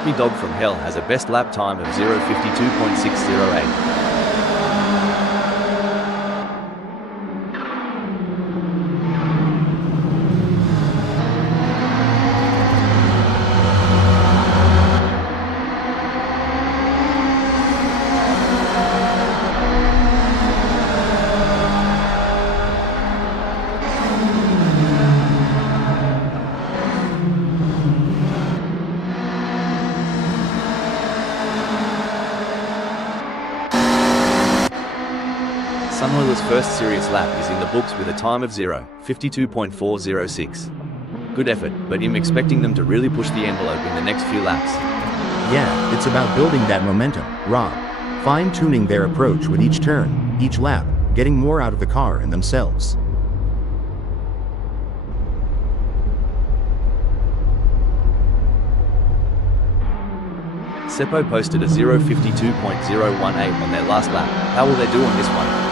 Puppy Dog from Hell has a best lap time of 0:52.608. Sunwheeler's first serious lap is in the books with a time of 0:52.406. Good effort, but I'm expecting them to really push the envelope in the next few laps. Yeah, it's about building that momentum, Rob. Fine-tuning their approach with each turn, each lap, getting more out of the car and themselves. Seppo posted a 0:52.018 on their last lap. How will they do on this one?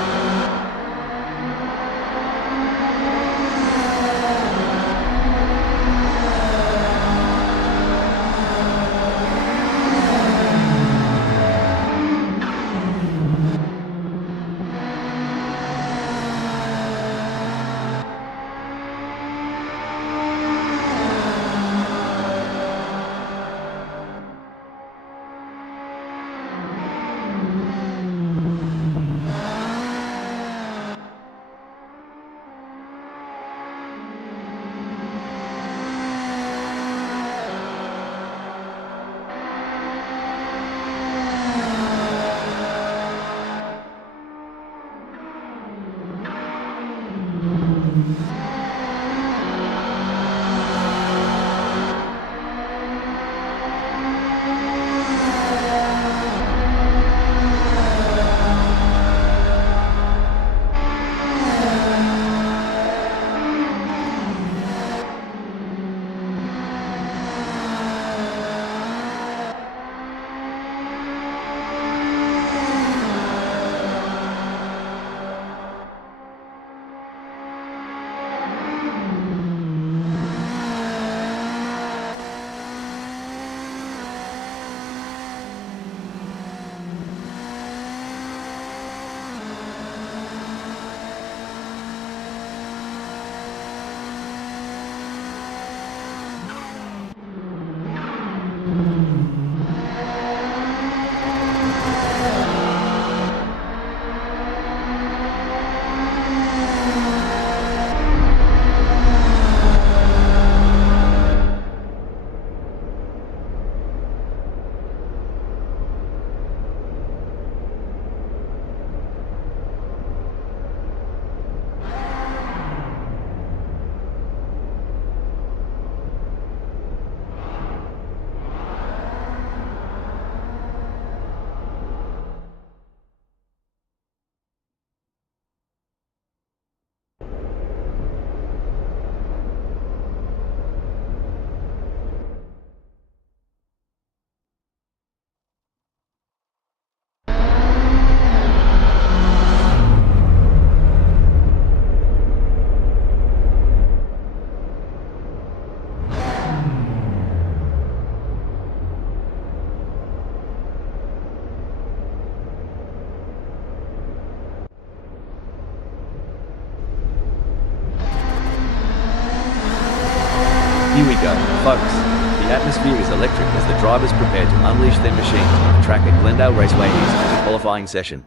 Here we go, folks. The atmosphere is electric as the drivers prepare to unleash their machines on the track at Glendale Raceway East for the qualifying session.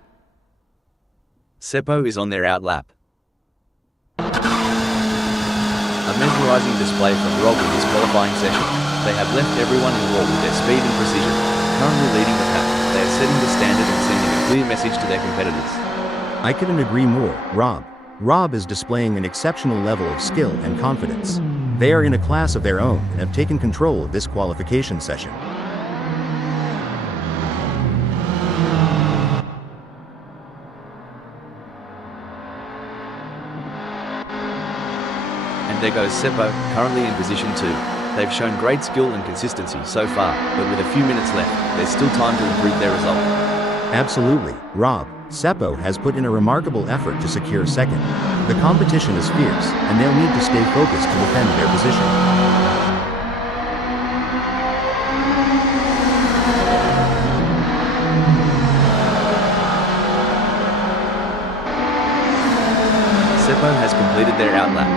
Seppo is on their out lap. A mesmerizing display from Rob in this qualifying session. They have left everyone in awe with their speed and precision. Currently leading the pack, they are setting the standard and sending a clear message to their competitors. I couldn't agree more, Rob. Rob is displaying an exceptional level of skill and confidence. They are in a class of their own and have taken control of this qualification session. And there goes Seppo, currently in position 2. They've shown great skill and consistency so far, but with a few minutes left, there's still time to improve their result. Absolutely, Rob. Seppo has put in a remarkable effort to secure second. The competition is fierce, and they'll need to stay focused to defend their position. Seppo has completed their outlap.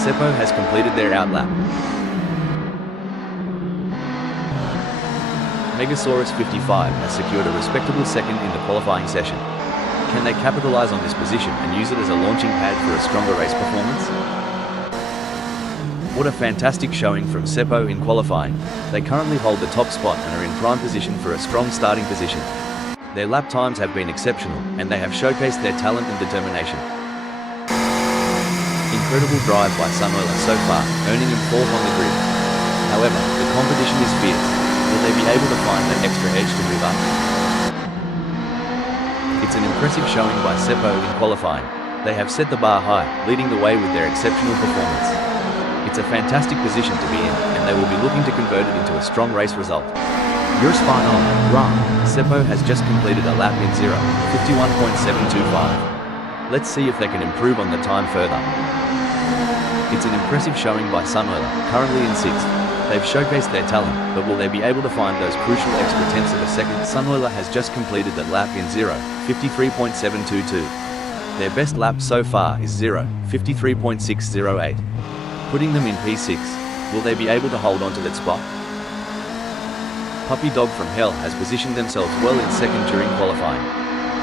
Seppo has completed their outlap. Megasaurus 55 has secured a respectable second in the qualifying session. Can they capitalize on this position and use it as a launching pad for a stronger race performance? What a fantastic showing from Seppo in qualifying. They currently hold the top spot and are in prime position for a strong starting position. Their lap times have been exceptional, and they have showcased their talent and determination. Incredible drive by Sunola so far, earning him 4th on the grid. However, the competition is fierce. Will they be able to find that extra edge to move up? It's an impressive showing by Seppo in qualifying. They have set the bar high, leading the way with their exceptional performance. It's a fantastic position to be in, and they will be looking to convert it into a strong race result. You're spot on, Rob. Seppo has just completed a lap in 51.725. Let's see if they can improve on the time further. It's an impressive showing by Sunola, currently in 6th. They've showcased their talent, but will they be able to find those crucial extra tenths of a second? Sunola has just completed that lap in 53.722. Their best lap so far is 53.608. Putting them in P6. Will they be able to hold on to that spot? Puppy Dog from Hell has positioned themselves well in second during qualifying.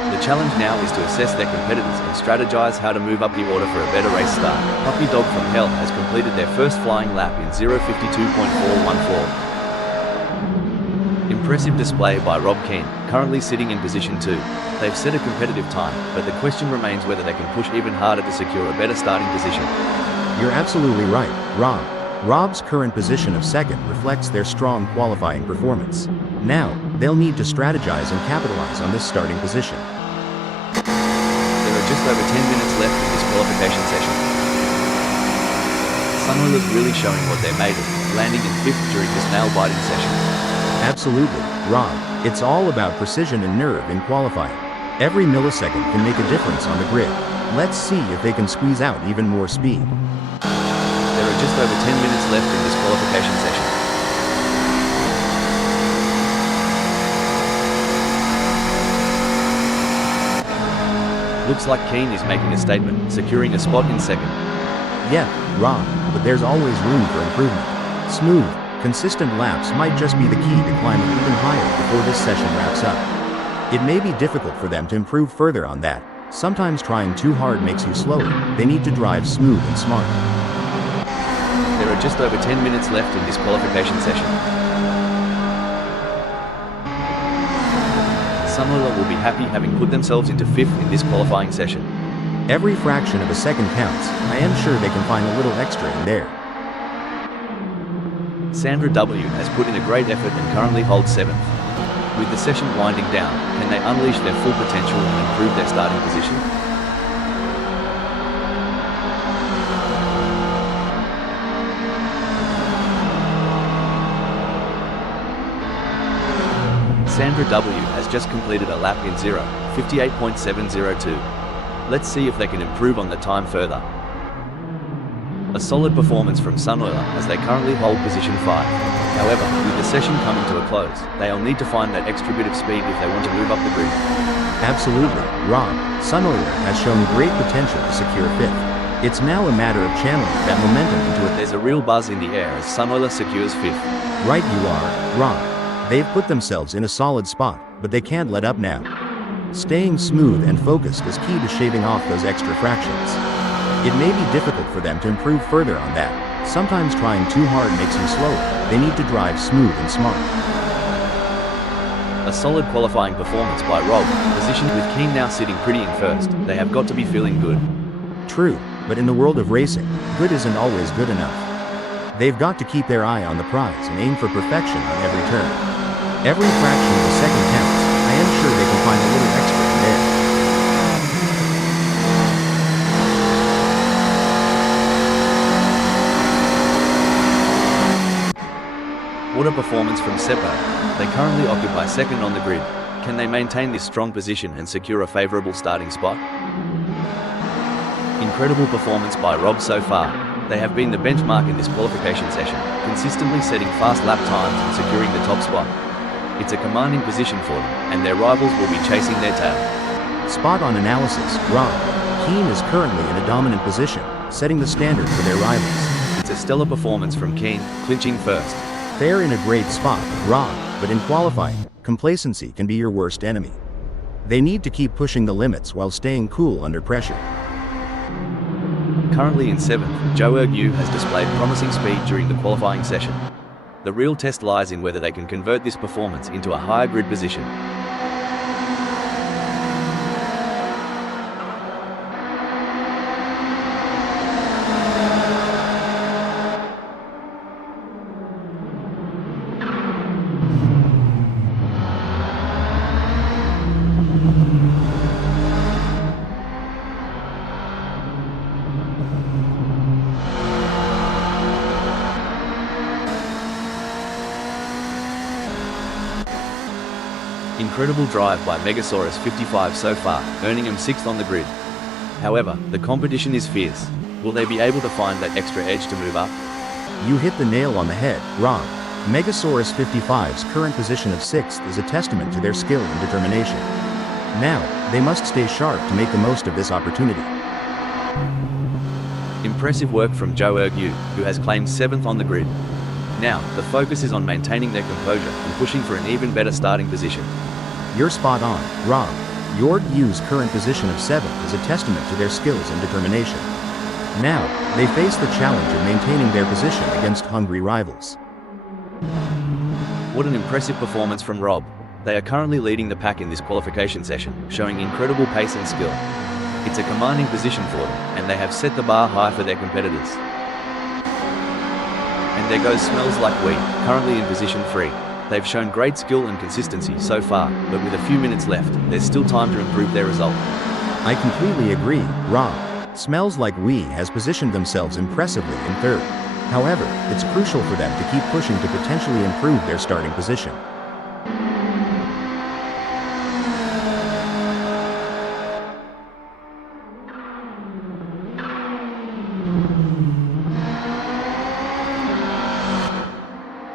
The challenge now is to assess their competitors and strategize how to move up the order for a better race start. Puppy Dog from Hell has completed their first flying lap in 0:52.414. Impressive display by Rob Keane, currently sitting in position 2. They've set a competitive time, but the question remains whether they can push even harder to secure a better starting position. You're absolutely right, Rob. Rob's current position of second reflects their strong qualifying performance. Now, they'll need to strategize and capitalize on this starting position. There are just over 10 minutes left in this qualification session. Sunola's really showing what they're made of, landing in 5th during this nail-biting session. Absolutely, Rob. It's all about precision and nerve in qualifying. Every millisecond can make a difference on the grid. Let's see if they can squeeze out even more speed. There are just over 10 minutes left in this qualification session. Looks like Keane is making a statement, securing a spot in second. Yeah, Rob, but there's always room for improvement. Smooth, consistent laps might just be the key to climbing even higher before this session wraps up. It may be difficult for them to improve further on that. Sometimes trying too hard makes you slower. They need to drive smooth and smart. There are just over 10 minutes left in this qualification session. Sunola will be happy having put themselves into 5th in this qualifying session. Every fraction of a second counts. I am sure they can find a little extra in there. Sandra W has put in a great effort and currently holds 7th. With the session winding down, can they unleash their full potential and improve their starting position? Sandra W has just completed a lap in 58.702. Let's see if they can improve on the time further. A solid performance from Sunola as they currently hold position 5. However, with the session coming to a close, they'll need to find that extra bit of speed if they want to move up the grid. Absolutely, Rob. Sunola has shown great potential to secure 5th. It's now a matter of channeling that momentum into it. There's a real buzz in the air as Sunola secures 5th. Right you are, Rob. They've put themselves in a solid spot, but they can't let up now. Staying smooth and focused is key to shaving off those extra fractions. It may be difficult for them to improve further on that. Sometimes trying too hard makes you slower. They need to drive smooth and smart. A solid qualifying performance by Rob, positioned with Keane now sitting pretty in first. They have got to be feeling good. True, but in the world of racing, good isn't always good enough. They've got to keep their eye on the prize and aim for perfection on every turn. Every fraction of a second counts. I am sure they can find a little extra in there. What a performance from Seppo. They currently occupy second on the grid. Can they maintain this strong position and secure a favourable starting spot? Incredible performance by Rob so far. They have been the benchmark in this qualification session, consistently setting fast lap times and securing the top spot. It's a commanding position for them, and their rivals will be chasing their tail. Spot on analysis, Rob. Keane is currently in a dominant position, setting the standard for their rivals. It's a stellar performance from Keane, clinching first. They're in a great spot, Rob, but in qualifying, complacency can be your worst enemy. They need to keep pushing the limits while staying cool under pressure. Currently in 7th, Joe Ergu has displayed promising speed during the qualifying session. The real test lies in whether they can convert this performance into a higher grid position. Incredible drive by Megasaurus 55 so far, earning him 6th on the grid. However, the competition is fierce. Will they be able to find that extra edge to move up? You hit the nail on the head, Rob. Megasaurus 55's current position of 6th is a testament to their skill and determination. Now, they must stay sharp to make the most of this opportunity. Impressive work from Joe Ergu, who has claimed 7th on the grid. Now, the focus is on maintaining their composure and pushing for an even better starting position. You're spot on, Rob. Ergu's current position of 7th is a testament to their skills and determination. Now, they face the challenge of maintaining their position against hungry rivals. What an impressive performance from Rob. They are currently leading the pack in this qualification session, showing incredible pace and skill. It's a commanding position for them, and they have set the bar high for their competitors. And there goes Smells Like Weed, currently in position 3. They've shown great skill and consistency so far, but with a few minutes left, there's still time to improve their result. I completely agree, Rob. Smells Like We has positioned themselves impressively in 3rd. However, it's crucial for them to keep pushing to potentially improve their starting position.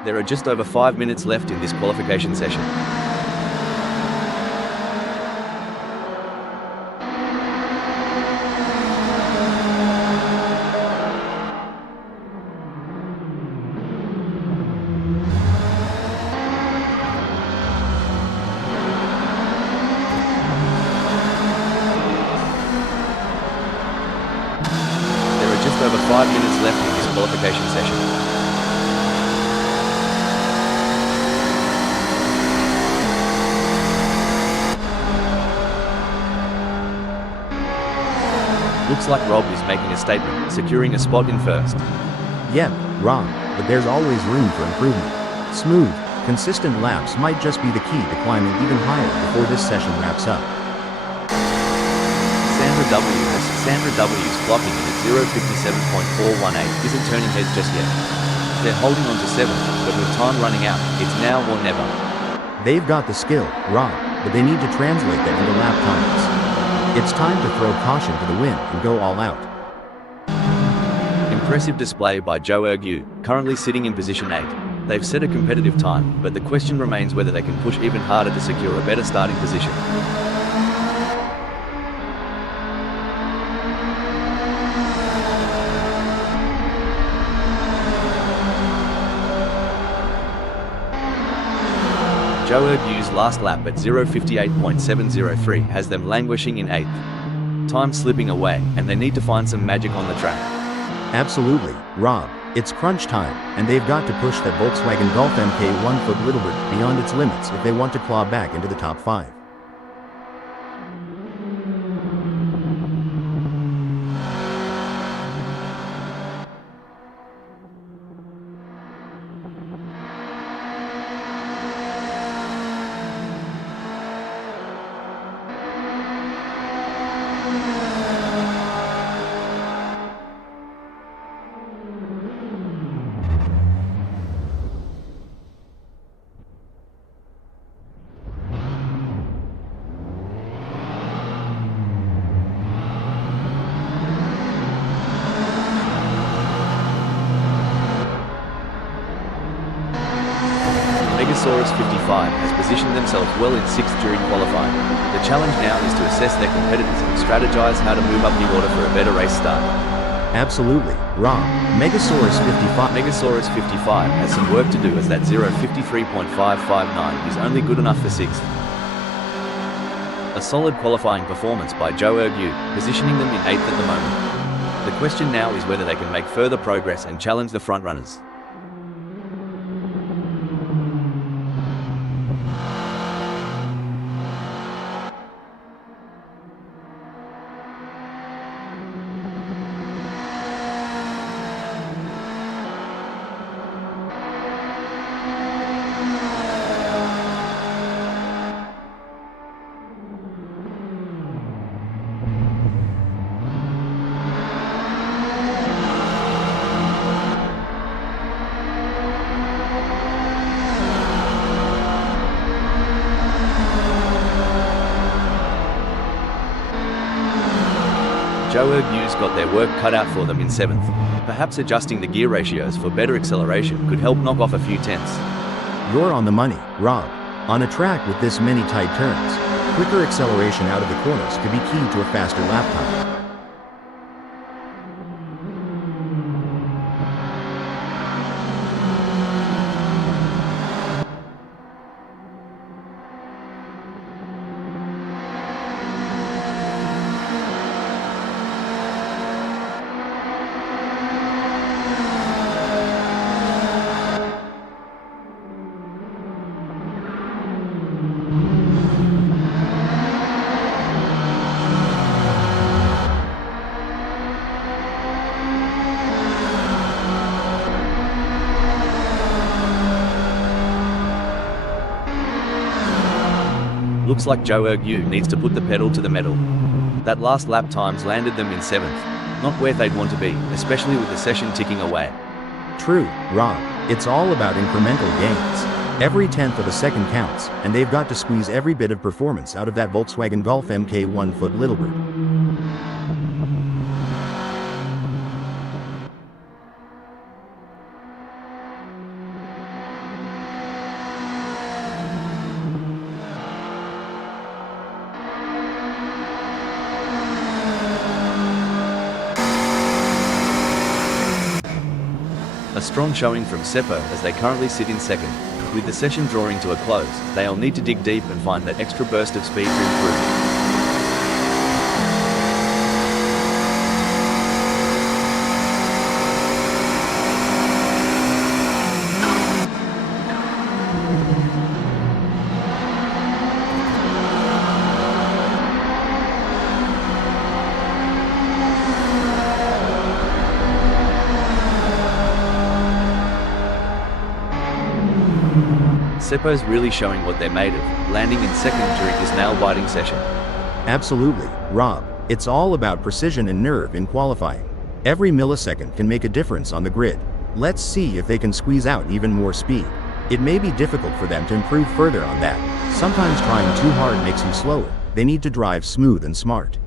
There are just over 5 minutes left in this qualification session. There are just over 5 minutes left in this qualification session. Looks like Rob is making a statement, securing a spot in 1st. Yep, Rob, but there's always room for improvement. Smooth, consistent laps might just be the key to climbing even higher before this session wraps up. Sandra W's clocking in at 0:57.418 isn't turning heads just yet. They're holding on to 7th, but with time running out, it's now or never. They've got the skill, Rob, but they need to translate that into lap times. It's time to throw caution to the wind and go all out. Impressive display by Joe Ergu, currently sitting in position 8. They've set a competitive time, but the question remains whether they can push even harder to secure a better starting position. Joe Ergu's last lap at 0:58.703 has them languishing in 8th. Time slipping away, and they need to find some magic on the track. Absolutely, Rob. It's crunch time, and they've got to push that Volkswagen Golf Mk1 foot Littlebird beyond its limits if they want to claw back into the top 5. Mk1 55 has positioned themselves well in 6th during qualifying. The challenge now is to assess their competitors and strategize how to move up the order for a better race start. Absolutely, Rob. Mk1 55. Mk1 55 has some work to do as that 0:53.559 is only good enough for 6th. A solid qualifying performance by Joe Ergu, positioning them in 8th at the moment. The question now is whether they can make further progress and challenge the frontrunners. Joe Ergu's got their work cut out for them in 7th. Perhaps adjusting the gear ratios for better acceleration could help knock off a few tenths. You're on the money, Rob. On a track with this many tight turns, quicker acceleration out of the corners could be key to a faster lap time. Looks like Joe Ergu needs to put the pedal to the metal. That last lap times landed them in 7th. Not where they'd want to be, especially with the session ticking away. True, Rob. It's all about incremental gains. Every tenth of a second counts, and they've got to squeeze every bit of performance out of that Volkswagen Golf Mk1 foot Littlebird. A strong showing from Seppo as they currently sit in 2nd. With the session drawing to a close, they'll need to dig deep and find that extra burst of speed to improve. Seppo's really showing what they're made of, landing in 2nd during his nail-biting session. Absolutely, Rob. It's all about precision and nerve in qualifying. Every millisecond can make a difference on the grid. Let's see if they can squeeze out even more speed. It may be difficult for them to improve further on that. Sometimes trying too hard makes you slower. They need to drive smooth and smart.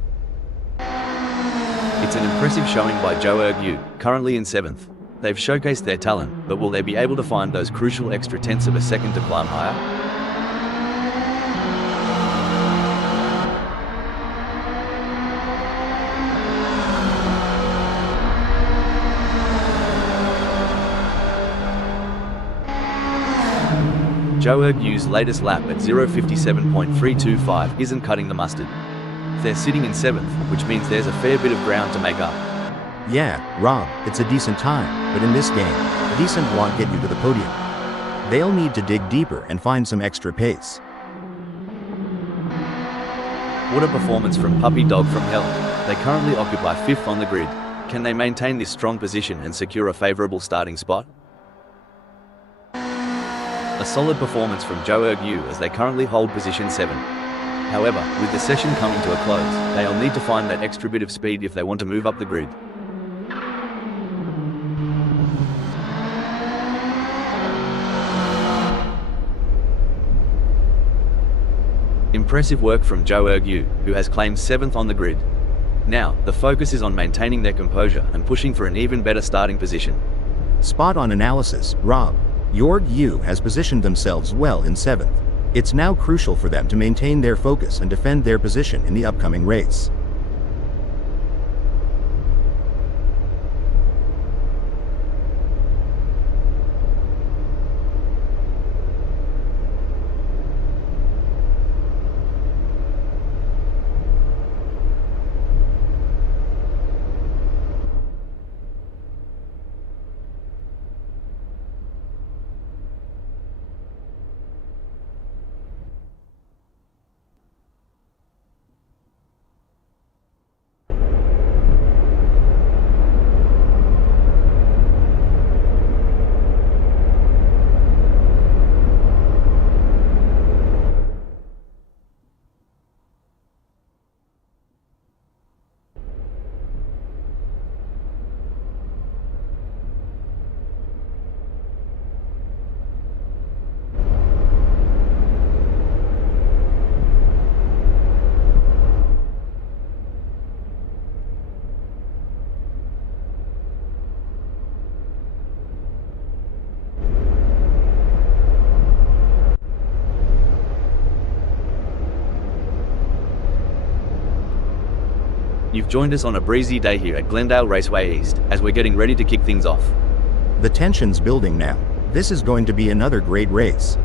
It's an impressive showing by Joe Ergu, currently in 7th. They've showcased their talent, but will they be able to find those crucial extra tenths of a second to climb higher? Joe Ergu's latest lap at 0:57.325 isn't cutting the mustard. They're sitting in 7th, which means there's a fair bit of ground to make up. Yeah, Rob, it's a decent time, but in this game, decent won't get you to the podium. They'll need to dig deeper and find some extra pace. What a performance from Puppy Dog from Hell. They currently occupy 5th on the grid. Can they maintain this strong position and secure a favourable starting spot? A solid performance from Joe Ergu as they currently hold position 7. However, with the session coming to a close, they'll need to find that extra bit of speed if they want to move up the grid. Impressive work from Joe Ergu, who has claimed 7th on the grid. Now, the focus is on maintaining their composure and pushing for an even better starting position. Spot on analysis, Rob. Ergu has positioned themselves well in 7th. It's now crucial for them to maintain their focus and defend their position in the upcoming race. You've joined us on a breezy day here at Glendale Raceway East, as we're getting ready to kick things off. The tension's building now. This is going to be another great race.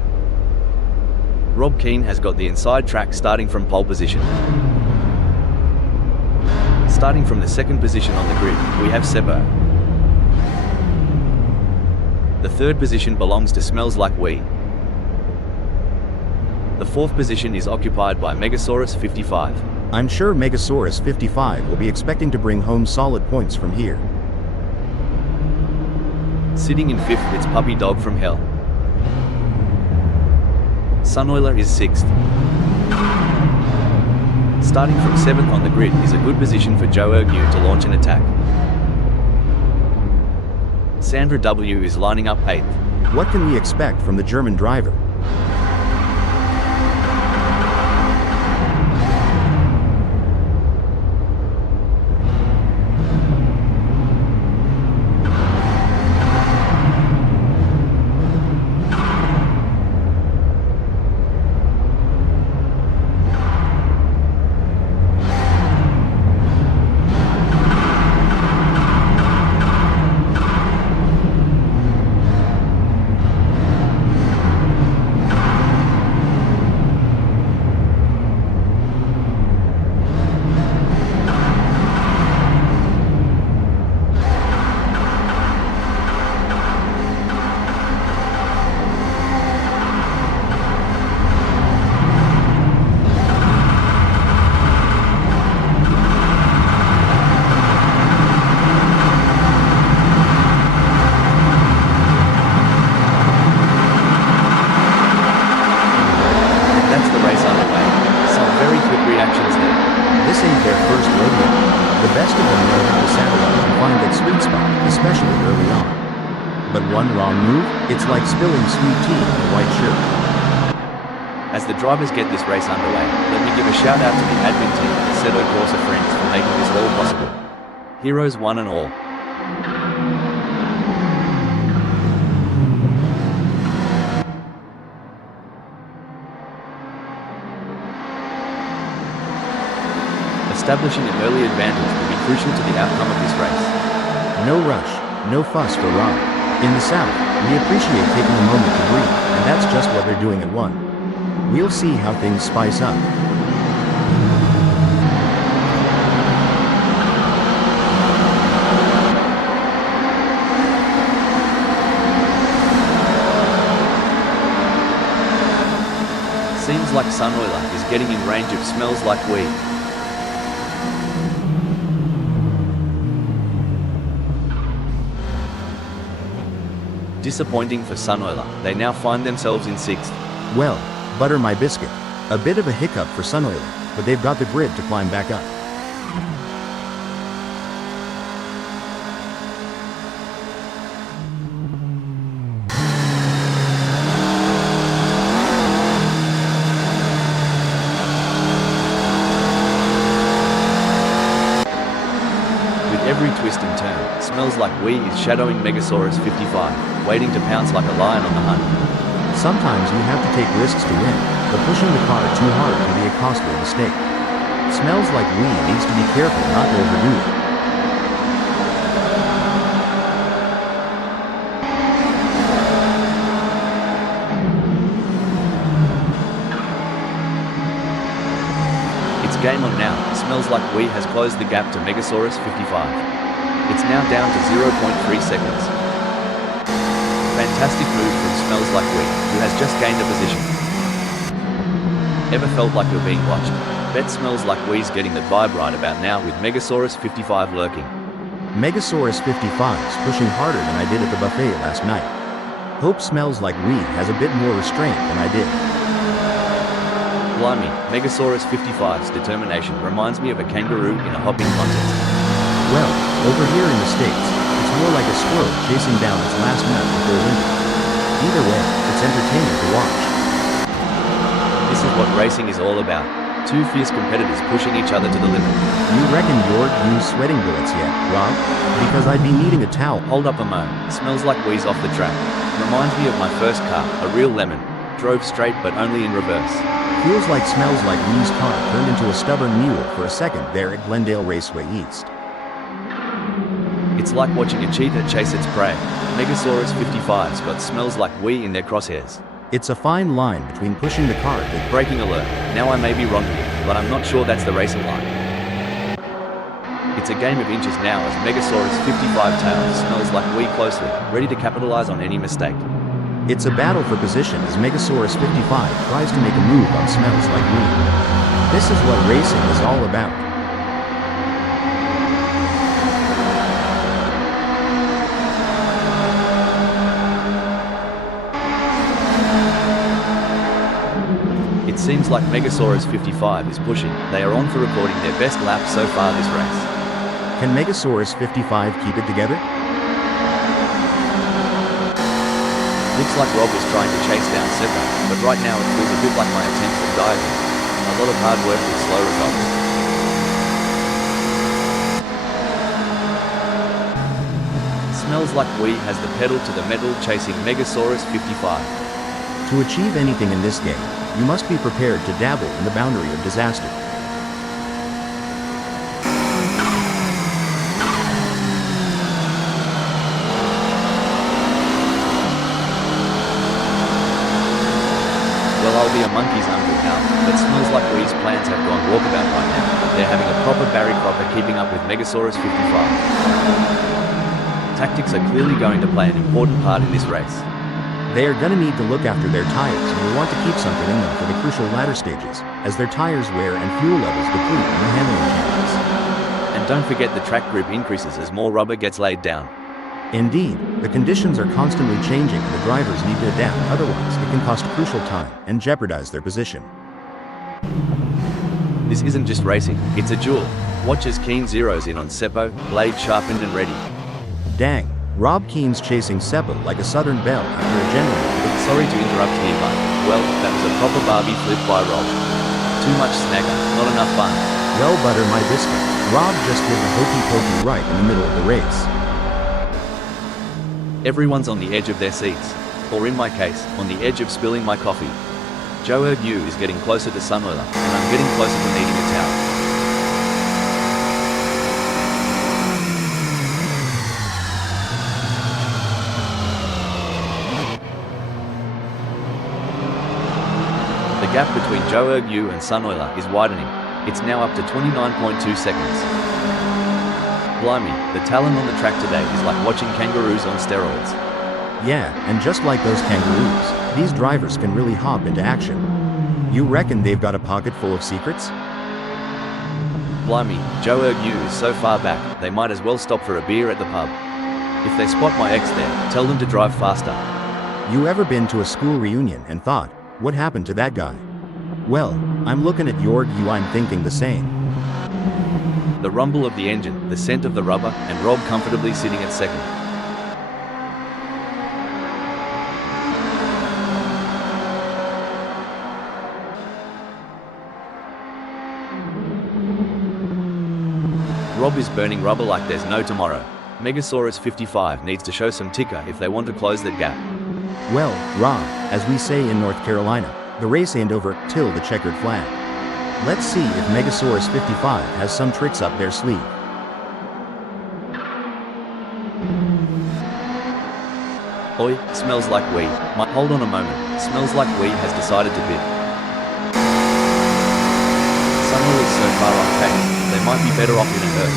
Rob Keane has got the inside track starting from pole position. Starting from the 2nd position on the grid, we have Sebo. The 3rd position belongs to Smells Like We. The 4th position is occupied by Megasaurus 55. I'm sure Megasaurus 55 will be expecting to bring home solid points from here. Sitting in 5th, it's Puppy Dog from Hell. Sunoiler is 6th. Starting from 7th on the grid is a good position for Joe Ergu to launch an attack. Sandra W is lining up 8th. What can we expect from the German driver? One wrong move, it's like spilling sweet tea on a white shirt. As the drivers get this race underway, let me give a shout out to the admin team and Assetto Corsa friends for making this all possible. Heroes one and all. Establishing an early advantage will be crucial to the outcome of this race. No rush, no fuss for Rob. In the South, we appreciate taking a moment to breathe, and that's just what they're doing at 1. We'll see how things spice up. Seems like Sunoiler is getting in range of Smells Like Weed. Disappointing for Sunoiler, they now find themselves in 6th. Well, butter my biscuit. A bit of a hiccup for Sunoiler, but they've got the grit to climb back up. With every twist and turn, Smells Like Wee is shadowing Megasaurus 55, waiting to pounce like a lion on the hunt. Sometimes you have to take risks to win, but pushing the car too hard can be a costly mistake. Smells Like Wee needs to be careful not to overdo it. It's game on now. Smells Like Wee has closed the gap to Megasaurus 55. It's now down to 0.3 seconds. Fantastic move from Smells Like Wee, who has just gained a position. Ever felt like you're being watched? Bet Smells Like Wee's getting the vibe right about now with Megasaurus 55 lurking. Megasaurus 55's pushing harder than I did at the buffet last night. Hope Smells Like Wee has a bit more restraint than I did. Blimey, Megasaurus 55's determination reminds me of a kangaroo in a hopping contest. Well, over here in the States, it's more like a squirrel chasing down its last nut before winter. Either way, it's entertaining to watch. This is what racing is all about. Two fierce competitors pushing each other to the limit. You reckon you'd use sweating bullets yet, Rob? Because I'd be needing a towel. Hold up a mo. Smells Like Wee's off the track. Reminds me of my first car, a real lemon. Drove straight but only in reverse. Feels like Smells Like Wee's car turned into a stubborn mule for a second there at Glendale Raceway East. It's like watching a cheetah chase its prey. Megasaurus 55's got Smells Like Wee in their crosshairs. It's a fine line between pushing the car to... Braking alert. Now I may be wrong here, but I'm not sure that's the racing line. It's a game of inches now as Megasaurus 55 tails Smells Like Wee closely, ready to capitalize on any mistake. It's a battle for position as Megasaurus 55 tries to make a move on Smells Like Wee. This is what racing is all about. It seems like Megasaurus 55 is pushing. They are on for recording their best lap so far this race. Can Megasaurus 55 keep it together? Looks like Rob is trying to chase down Seppo, but right now it feels a bit like my attempts at diving. A lot of hard work with slow results. Smells Like Wee has the pedal to the metal chasing Megasaurus 55. To achieve anything in this game, you must be prepared to dabble in the boundary of disaster. Well, I'll be a monkey's uncle now, but Smells Like Wee's plans have gone walkabout right now. They're having a proper Barry Cropper keeping up with Megasaurus 55. Tactics are clearly going to play an important part in this race. They are gonna need to look after their tires and will want to keep something in them for the crucial latter stages, as their tires wear and fuel levels deplete in the handling channels. And don't forget the track grip increases as more rubber gets laid down. Indeed, the conditions are constantly changing and the drivers need to adapt, otherwise it can cost crucial time and jeopardize their position. This isn't just racing, it's a duel. Watch as Keen zeroes in on Seppo, blade sharpened and ready. Dang, Rob Keen's chasing Seppo like a southern belle after a general. Sorry to interrupt here, but, well, that was a proper Barbie flip by Rob. Too much snagger, not enough fun. Well, butter my biscuit. Rob just did the hokey pokey right in the middle of the race. Everyone's on the edge of their seats, or in my case, on the edge of spilling my coffee. Joe Yu is getting closer to Sunoiler, and I'm getting closer to needing a towel. The gap between Joe Yu and Sunoiler is widening. It's now up to 29.2 seconds. Blimey, the talent on the track today is like watching kangaroos on steroids. Yeah, and just like those kangaroos, these drivers can really hop into action. You reckon they've got a pocket full of secrets? Blimey, Joe Ergu is so far back, they might as well stop for a beer at the pub. If they spot my ex there, tell them to drive faster. You ever been to a school reunion and thought, what happened to that guy? Well, I'm looking at Yorgu, I'm thinking the same. The rumble of the engine, the scent of the rubber, and Rob comfortably sitting at second. Rob is burning rubber like there's no tomorrow. Megasaurus 55 needs to show some ticker if they want to close that gap. Well, Rob, as we say in North Carolina, the race ain't over till the checkered flag. Let's see if Megasaurus 55 has some tricks up their sleeve. Oi, smells like weed. Hold on a moment, smells like weed has decided to bid. Sunwell is so far off pace, they might be better off in a herd.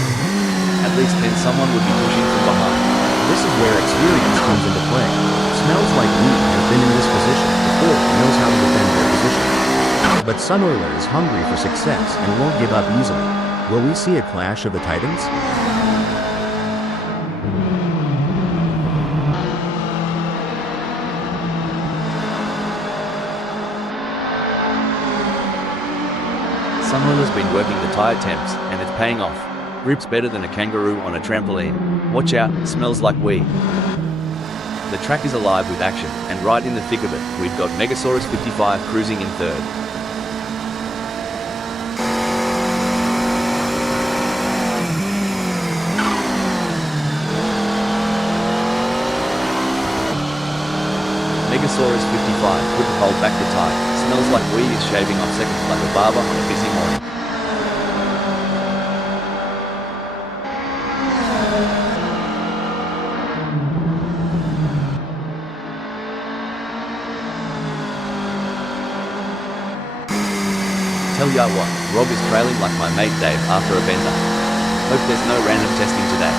At least then someone would be pushing from behind. This is where experience comes into play. Smells like weed has been in this position before and knows how to defend their position. But Sunoiler is hungry for success and won't give up easily. Will we see a clash of the titans? Sunoiler's been working the tire temps, and it's paying off. Grips better than a kangaroo on a trampoline. Watch out, smells like weed. The track is alive with action, and right in the thick of it, we've got Megasaurus 55 cruising in third. Megasaurus 55 couldn't hold back the tire. Smells like weed is shaving off seconds like a barber on a busy morning. Tell ya what, Rob is trailing like my mate Dave after a bender. Hope there's no random testing today.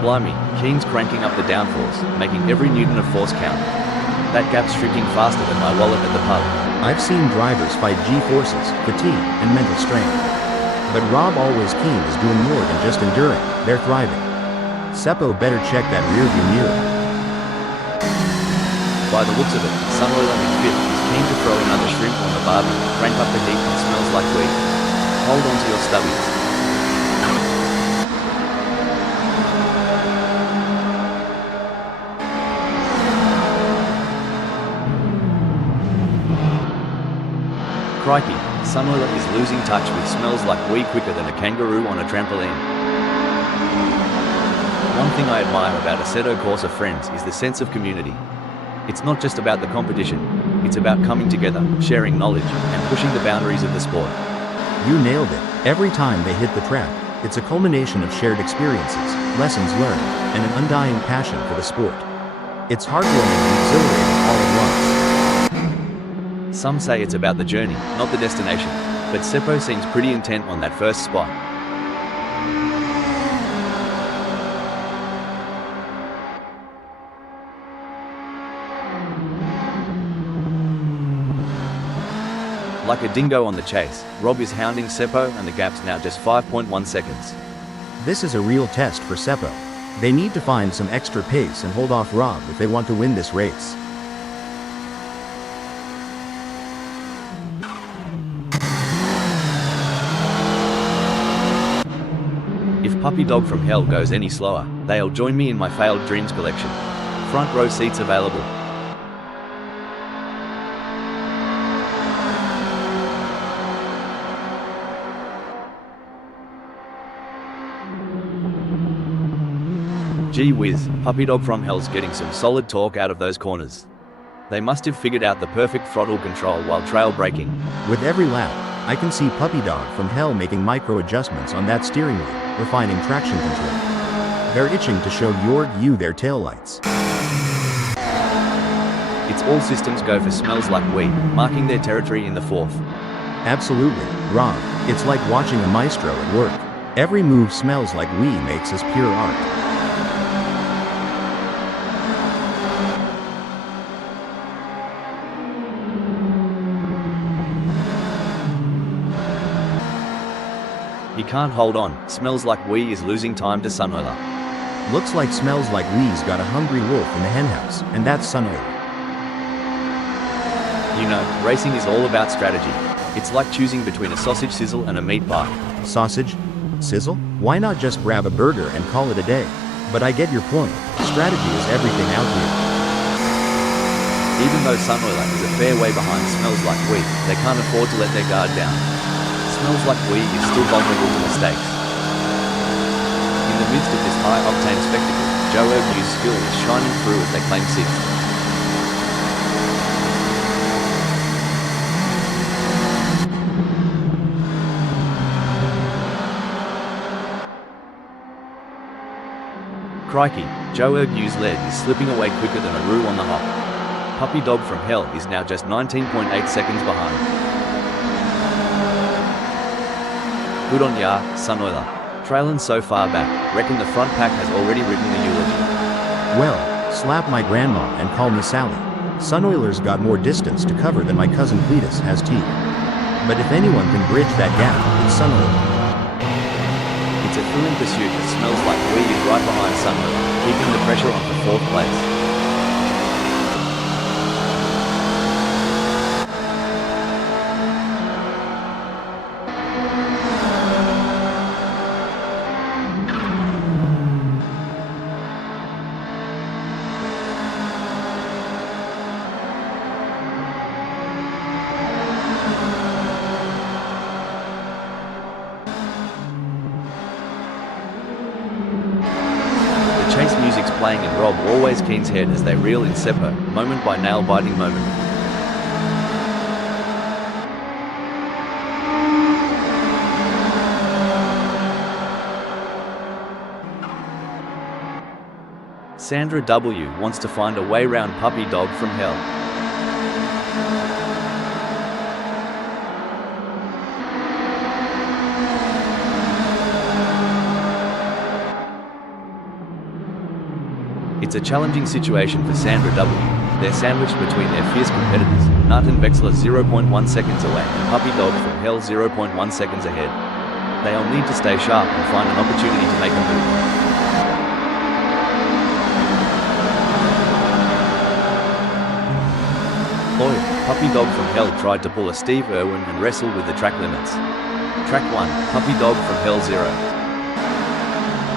Blimey, Keen's cranking up the downforce, making every newton of force count. That gap's shrinking faster than my wallet at the pub. I've seen drivers fight G-forces, fatigue, and mental strain. But Rob Always Keen is doing more than just enduring, they're thriving. Seppo better check that rearview mirror. By the looks of it, Sunoiler in fifth is keen to throw another shrimp on the barbie, crank up the heat and smells like weed. Hold on to your stubbies. Crikey, Sunoiler is losing touch with smells like weed quicker than a kangaroo on a trampoline. One thing I admire about Assetto Corsa friends is the sense of community. It's not just about the competition, it's about coming together, sharing knowledge, and pushing the boundaries of the sport. You nailed it. Every time they hit the track, it's a culmination of shared experiences, lessons learned, and an undying passion for the sport. It's heartwarming and exhilarating all at once. Some say it's about the journey, not the destination, but Seppo seems pretty intent on that first spot. Like a dingo on the chase, Rob is hounding Seppo and the gap's now just 5.1 seconds. This is a real test for Seppo. They need to find some extra pace and hold off Rob if they want to win this race. If Puppy Dog from Hell goes any slower, they'll join me in my failed dreams collection. Front row seats available. Gee whiz, Puppy Dog from Hell's getting some solid torque out of those corners. They must have figured out the perfect throttle control while trail braking. With every lap, I can see Puppy Dog from Hell making micro adjustments on that steering wheel, refining traction control. They're itching to show you their taillights. It's all systems go for smells like weed, marking their territory in the fourth. Absolutely, Rob. It's like watching a maestro at work. Every move smells like we makes us pure art. He can't hold on. Smells like we is losing time to Sunoiler. Looks like Smells Like We's got a hungry wolf in the henhouse, and that's Sunoiler. You know, racing is all about strategy. It's like choosing between a sausage sizzle and a meat pie. Sausage? Sizzle? Why not just grab a burger and call it a day? But I get your point. Strategy is everything out here. Even though Sunoiler is a fair way behind Smells Like We, they can't afford to let their guard down. Smells Like We is still vulnerable to mistakes. In the midst of this high-octane spectacle, Joe Erbu's skill is shining through as they claim sixth. Crikey, Joe Erbu's lead is slipping away quicker than a roux on the hop. Puppy Dog from Hell is now just 19.8 seconds behind. Good on ya, Sunoiler. Trailing so far back, reckon the front pack has already written the eulogy. Well, slap my grandma and call me Sally. Sunoiler's got more distance to cover than my cousin Cletus has teeth. But if anyone can bridge that gap, it's Sunoiler. It's a thrilling pursuit that Smells Like We is right behind Sunoiler, keeping the pressure on for fourth place. Chase music's playing in Rob Always Keen's head as they reel in Seppo, moment by nail-biting moment. Sandra W. wants to find a way round Puppy Dog from Hell. It's a challenging situation for Sandra W. They're sandwiched between their fierce competitors, Nut and Vexler 0.1 seconds away and Puppy Dog from Hell 0.1 seconds ahead. They'll need to stay sharp and find an opportunity to make a move. Lloyd, Puppy Dog from Hell tried to pull a Steve Irwin and wrestle with the track limits. Track 1, Puppy Dog from Hell 0.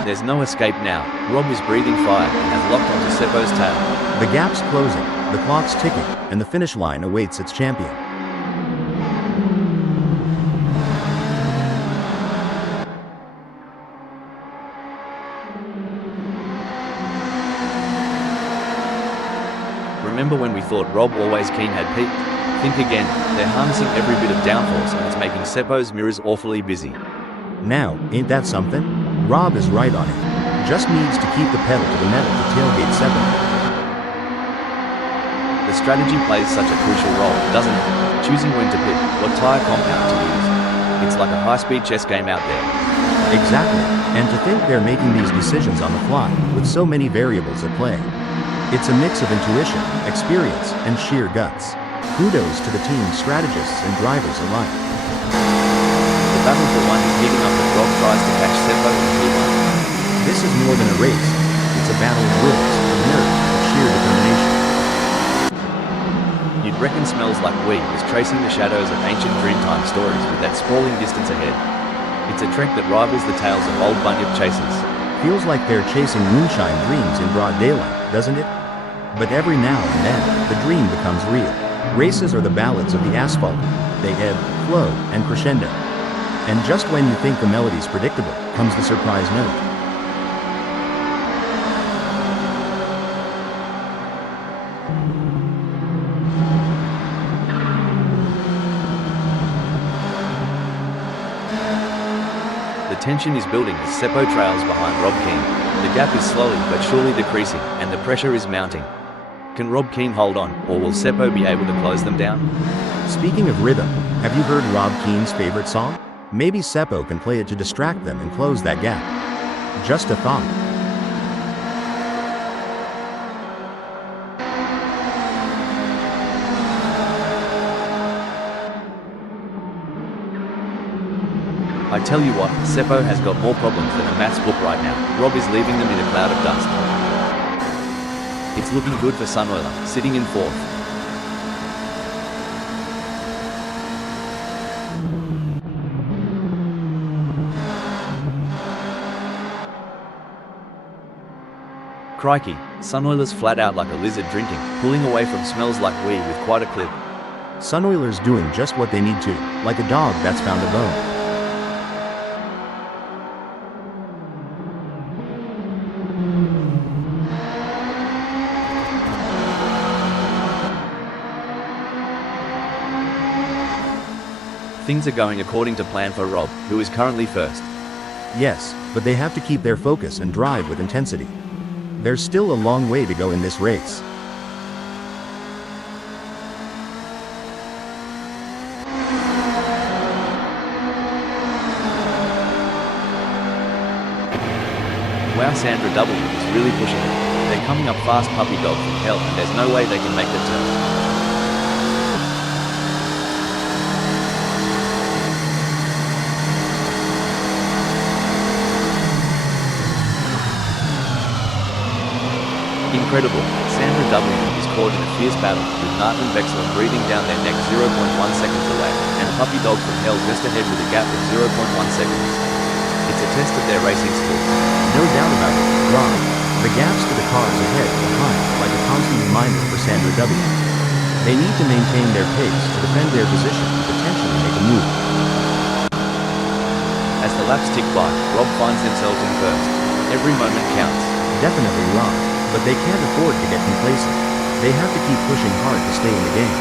There's no escape now. Rob is breathing fire and has locked onto Seppo's tail. The gap's closing, the clock's ticking, and the finish line awaits its champion. Remember when we thought Rob Always Keen had peaked? Think again, they're harnessing every bit of downforce and it's making Seppo's mirrors awfully busy. Now, ain't that something? Rob is right on it. Just needs to keep the pedal to the metal to tailgate Seppo. The strategy plays such a crucial role, doesn't it? Choosing when to pit, what tyre compound to use. It's like a high-speed chess game out there. Exactly, and to think they're making these decisions on the fly, with so many variables at play. It's a mix of intuition, experience, and sheer guts. Kudos to the team strategists and drivers alike. The battle for one is heating up as Rob tries to catch Seppo in P1. This is more than a race. It's a battle of wills, of nerve, of sheer determination. You'd reckon Smells Like We is tracing the shadows of ancient Dreamtime stories with that sprawling distance ahead. It's a trek that rivals the tales of old bunyip chasers. Feels like they're chasing moonshine dreams in broad daylight, doesn't it? But every now and then, the dream becomes real. Races are the ballads of the asphalt. They ebb, flow, and crescendo. And just when you think the melody's predictable, comes the surprise note. The tension is building as Seppo trails behind Rob Keen. The gap is slowly but surely decreasing, and the pressure is mounting. Can Rob Keen hold on, or will Seppo be able to close them down? Speaking of rhythm, have you heard Rob Keen's favorite song? Maybe Seppo can play it to distract them and close that gap. Just a thought. I tell you what, Seppo has got more problems than a maths book right now. Rob is leaving them in a cloud of dust. It's looking good for Sunoiler, sitting in 4th. Crikey, Sunoiler's flat out like a lizard drinking, pulling away from smells like wee with quite a clip. Sunoiler's doing just what they need to, like a dog that's found a bone. Things are going according to plan for Rob, who is currently 1st. Yes, but they have to keep their focus and drive with intensity. There's still a long way to go in this race. Wow, Sandra W is really pushing it. They're coming up fast, puppy dog from hell, and there's no way they can make the turn. Incredible, Sandra W is caught in a fierce battle, with Narton and Vexler breathing down their neck 0.1 seconds away, and Puppy Dog from Hell just ahead with a gap of 0.1 seconds. It's a test of their racing skills. No doubt about it, Rob. The gaps to the cars ahead and behind are like a constant reminder for Sandra W. They need to maintain their pace to defend their position and potentially make a move. As the laps tick by, Rob finds themselves in 1st. Every moment counts. Definitely Rob. But they can't afford to get complacent. They have to keep pushing hard to stay in the game.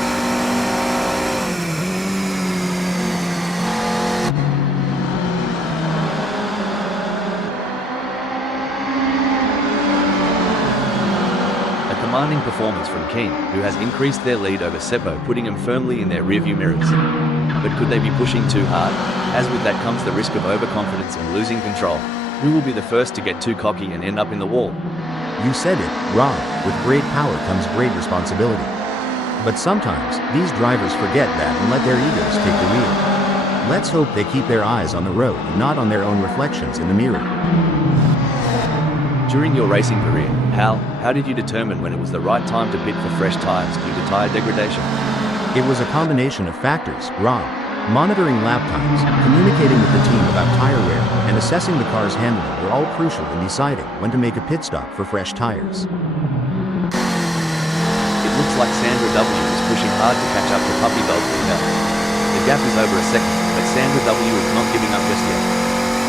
A commanding performance from Keane, who has increased their lead over Seppo, putting them firmly in their rearview mirrors. But could they be pushing too hard? As with that comes the risk of overconfidence and losing control. Who will be the first to get too cocky and end up in the wall? You said it, Rob. With great power comes great responsibility. But sometimes, these drivers forget that and let their egos take the wheel. Let's hope they keep their eyes on the road and not on their own reflections in the mirror. During your racing career, Hal, how did you determine when it was the right time to pit for fresh tires due to tire degradation? It was a combination of factors, Rob. Monitoring lap times, communicating with the team about tire wear, and assessing the car's handling were all crucial in deciding when to make a pit stop for fresh tires. It looks like Sandra W is pushing hard to catch up to Puppy Dog from Hell. The gap is over a second, but Sandra W is not giving up just yet.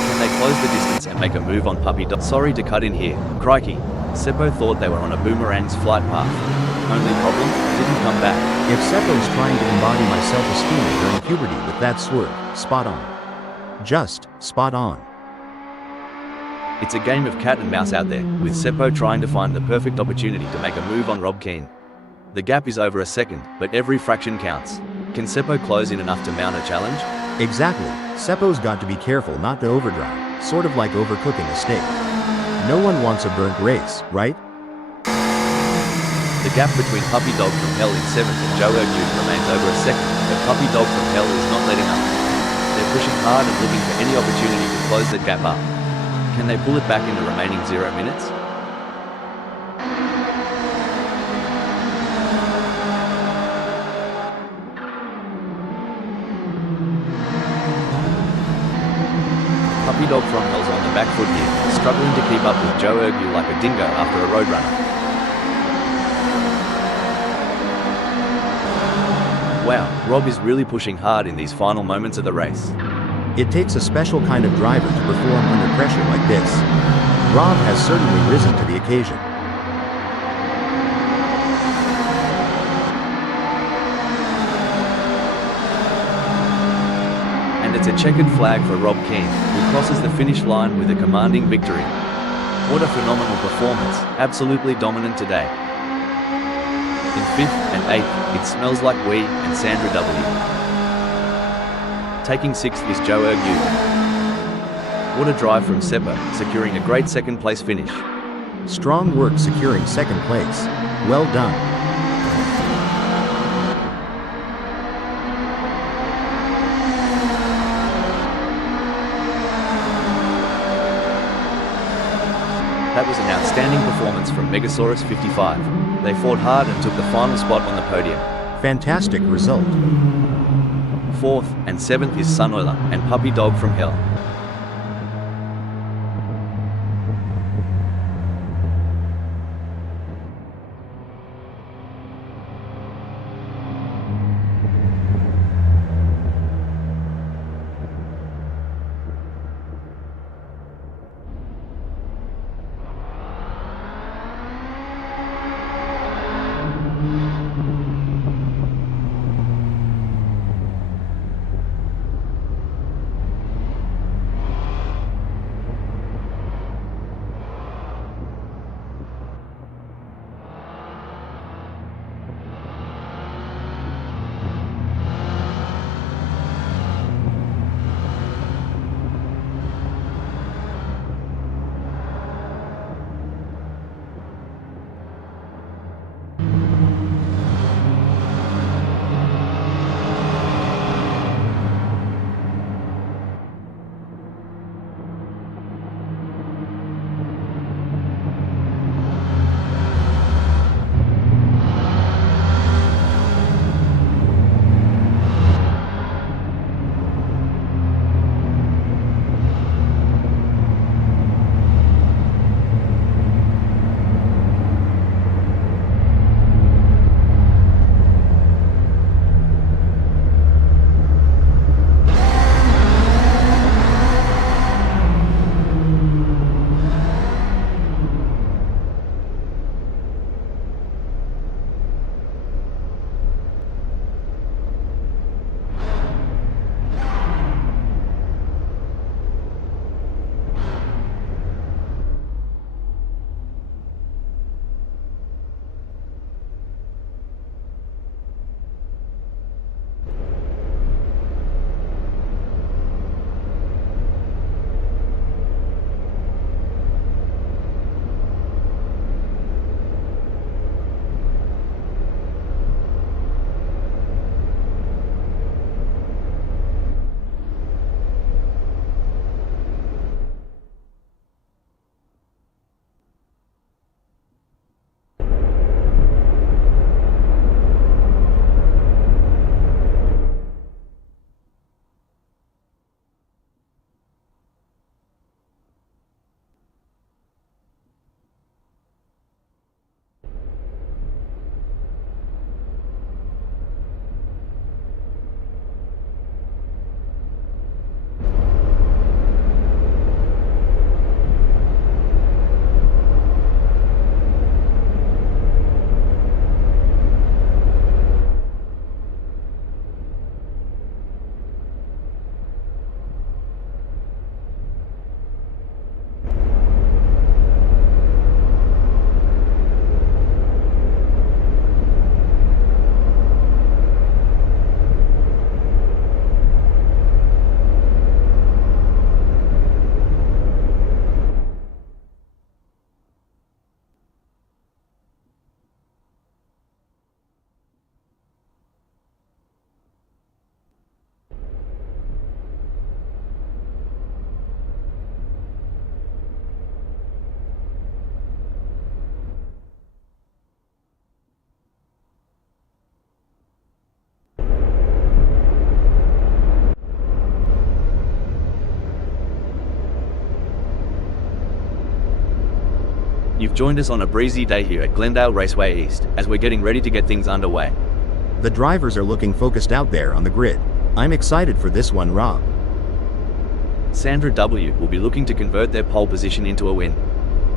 Can they close the distance and make a move on Puppy Dog? Sorry to cut in here. Crikey. Seppo thought they were on a boomerang's flight path. Only problem? Didn't come back. If Seppo's trying to embody my self-esteem during puberty with that swerve, spot on. Just spot on. It's a game of cat and mouse out there, with Seppo trying to find the perfect opportunity to make a move on Rob Keane. The gap is over a second, but every fraction counts. Can Seppo close in enough to mount a challenge? Exactly. Seppo's got to be careful not to overdrive, sort of like overcooking a steak. No one wants a burnt race, right? The gap between Puppy Dog from Hell in 7th and Joe Ergude remains over a second, but Puppy Dog from Hell is not letting up. They're pushing hard and looking for any opportunity to close the gap up. Can they pull it back in the remaining 0 minutes? Puppy Dog from Hell's on the back foot here, struggling to keep up with Joe Ergude like a dingo after a roadrunner. Wow, Rob is really pushing hard in these final moments of the race. It takes a special kind of driver to perform under pressure like this. Rob has certainly risen to the occasion. And it's a checkered flag for Rob Keane, who crosses the finish line with a commanding victory. What a phenomenal performance, absolutely dominant today. In 5th and 8th, it smells like we and Sandra W. Taking 6th is Joe Ergu. What a drive from Seppa, securing a great second place finish. Strong work securing second place. Well done. That was an outstanding performance from Megasaurus 55. They fought hard and took the final spot on the podium. Fantastic result. 4th and 7th is Sunoiler and Puppy Dog from Hell. You've joined us on a breezy day here at Glendale Raceway East, as we're getting ready to get things underway. The drivers are looking focused out there on the grid. I'm excited for this one, Rob. Sandra W. will be looking to convert their pole position into a win.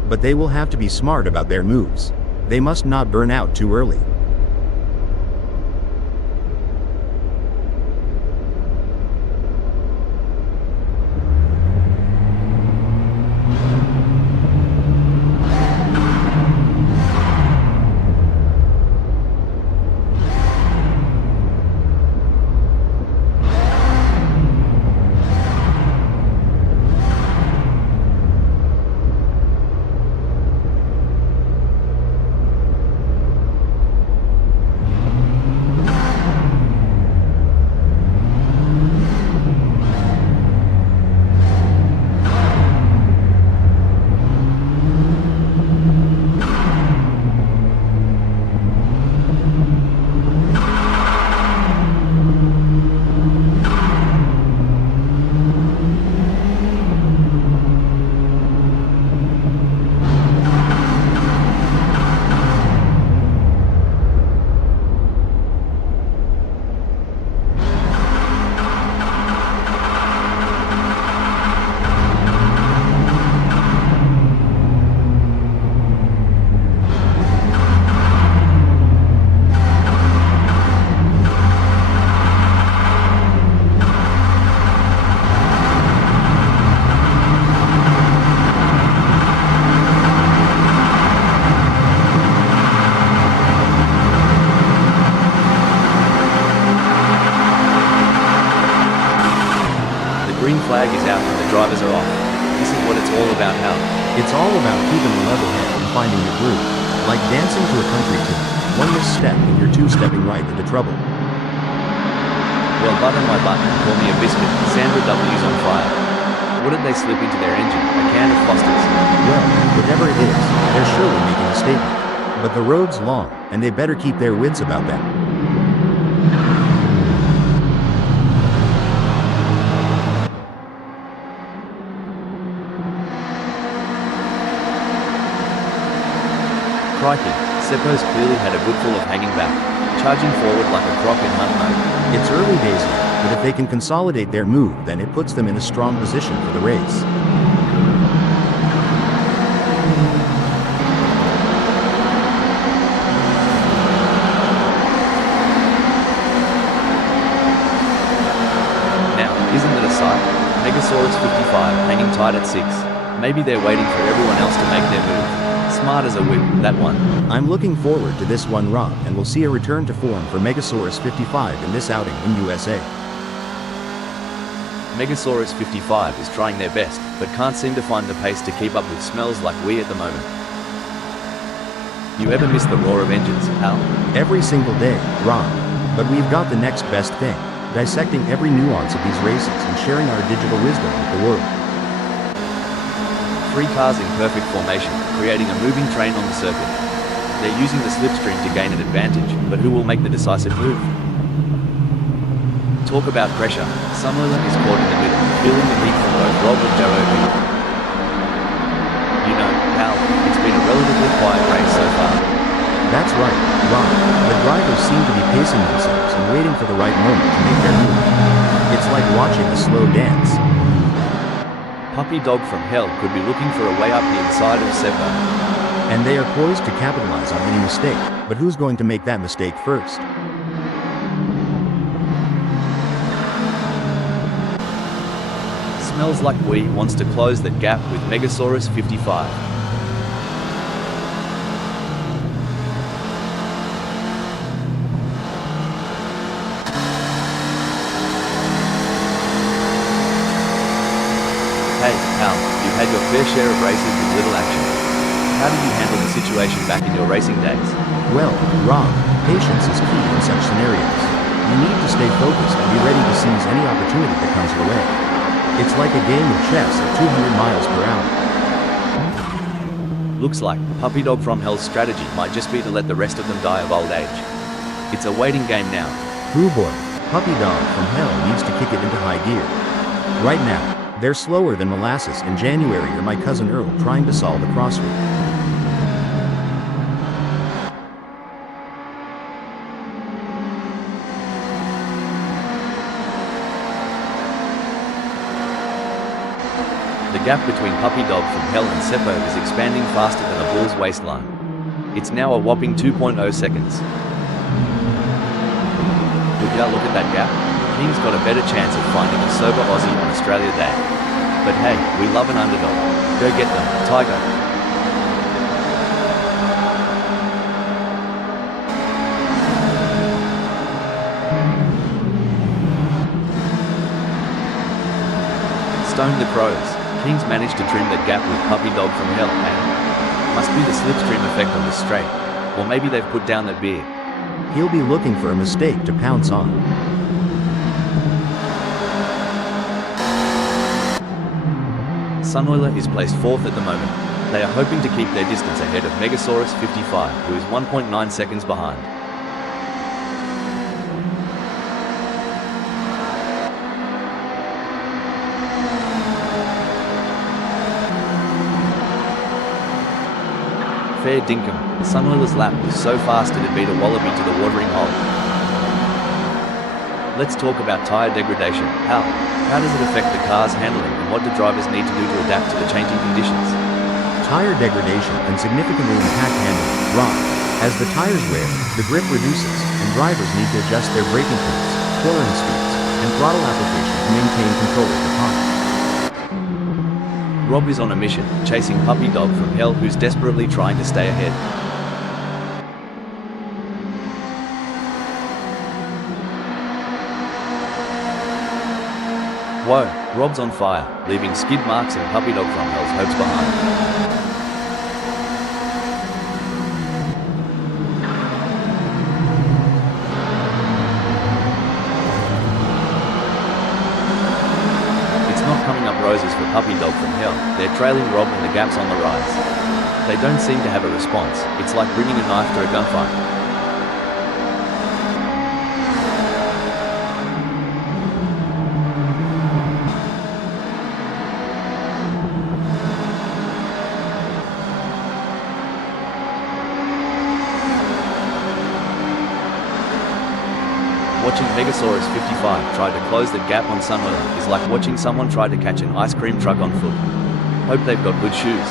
But they will have to be smart about their moves. They must not burn out too early. about keeping a level head and finding your groove. Like dancing to a country tune. One misstep and you're two-stepping right into trouble. Well, butter my butt and call me a biscuit. Sandra W's on fire. What did they slip into their engine? A can of Foster's. Well, whatever it is, they're surely making a statement. But the road's long, and they better keep their wits about them. Crikey, Seppo's clearly had a goodful of hanging back, charging forward like a croc in hunt mode. It's early days yet, but if they can consolidate their move, then it puts them in a strong position for the race. Now, isn't it a sight? Megasaurus 55 hanging tight at 6. Maybe they're waiting for everyone else to make their move. Smart as a whip, that one. I'm looking forward to this one, Rob, and we'll see a return to form for Megasaurus 55 in this outing in USA. Megasaurus 55 is trying their best, but can't seem to find the pace to keep up with smells like we at the moment. You ever miss the roar of engines, Al? Every single day, Rob. But we've got the next best thing, dissecting every nuance of these races and sharing our digital wisdom with the world. 3 cars in perfect formation, creating a moving train on the circuit. They're using the slipstream to gain an advantage, but who will make the decisive move? Talk about pressure. Summerlin is caught in the middle, feeling the heat from both Rob and Darrow. You know, Al, it's been a relatively quiet race so far. That's right, Rob. The drivers seem to be pacing themselves and waiting for the right moment to make their move. It's like watching a slow dance. Puppy Dog from Hell could be looking for a way up the inside of Seppo. And they are poised to capitalize on any mistake, but who's going to make that mistake first? Smells like we wants to close that gap with Megasaurus 55. Hey, Al, you've had your fair share of races with little action. How did you handle the situation back in your racing days? Well, Rob, patience is key in such scenarios. You need to stay focused and be ready to seize any opportunity that comes your way. It's like a game of chess at 200 miles per hour. Looks like Puppy Dog from Hell's strategy might just be to let the rest of them die of old age. It's a waiting game now. Hoo boy, Puppy Dog from Hell needs to kick it into high gear. Right now, they're slower than molasses in January or my cousin Earl trying to solve a crossword. The gap between Puppy Dog from Hell and Seppo is expanding faster than a bull's waistline. It's now a whopping 2.0 seconds. Would ya look at that gap? King's got a better chance of finding a sober Aussie on Australia Day. But hey, we love an underdog. Go get them, Tiger. Stone the crows. King's managed to trim that gap with Puppy Dog from Hell, and must be the slipstream effect on this straight. Or maybe they've put down that beer. He'll be looking for a mistake to pounce on. Sunoiler is placed 4th at the moment. They are hoping to keep their distance ahead of Megasaurus 55, who is 1.9 seconds behind. Fair dinkum, Sunoiler's lap was so fast it beat a wallaby to the watering hole. Let's talk about tyre degradation. How does it affect the car's handling and what do drivers need to do to adapt to the changing conditions? Tire degradation can significantly impact handling, Rob. As the tires wear, the grip reduces, and drivers need to adjust their braking points, cornering speeds, and throttle application to maintain control of the car. Rob is on a mission, chasing Puppy Dog from Hell who's desperately trying to stay ahead. Whoa, Rob's on fire, leaving skid marks and Puppy Dog from Hell's hopes behind. They're trailing Rob and the gaps on the rise. They don't seem to have a response. It's like bringing a knife to a gunfight. Watching Megasaurus 55 try to close the gap on Sunwheeler is like watching someone try to catch an ice cream truck on foot. Hope they've got good shoes.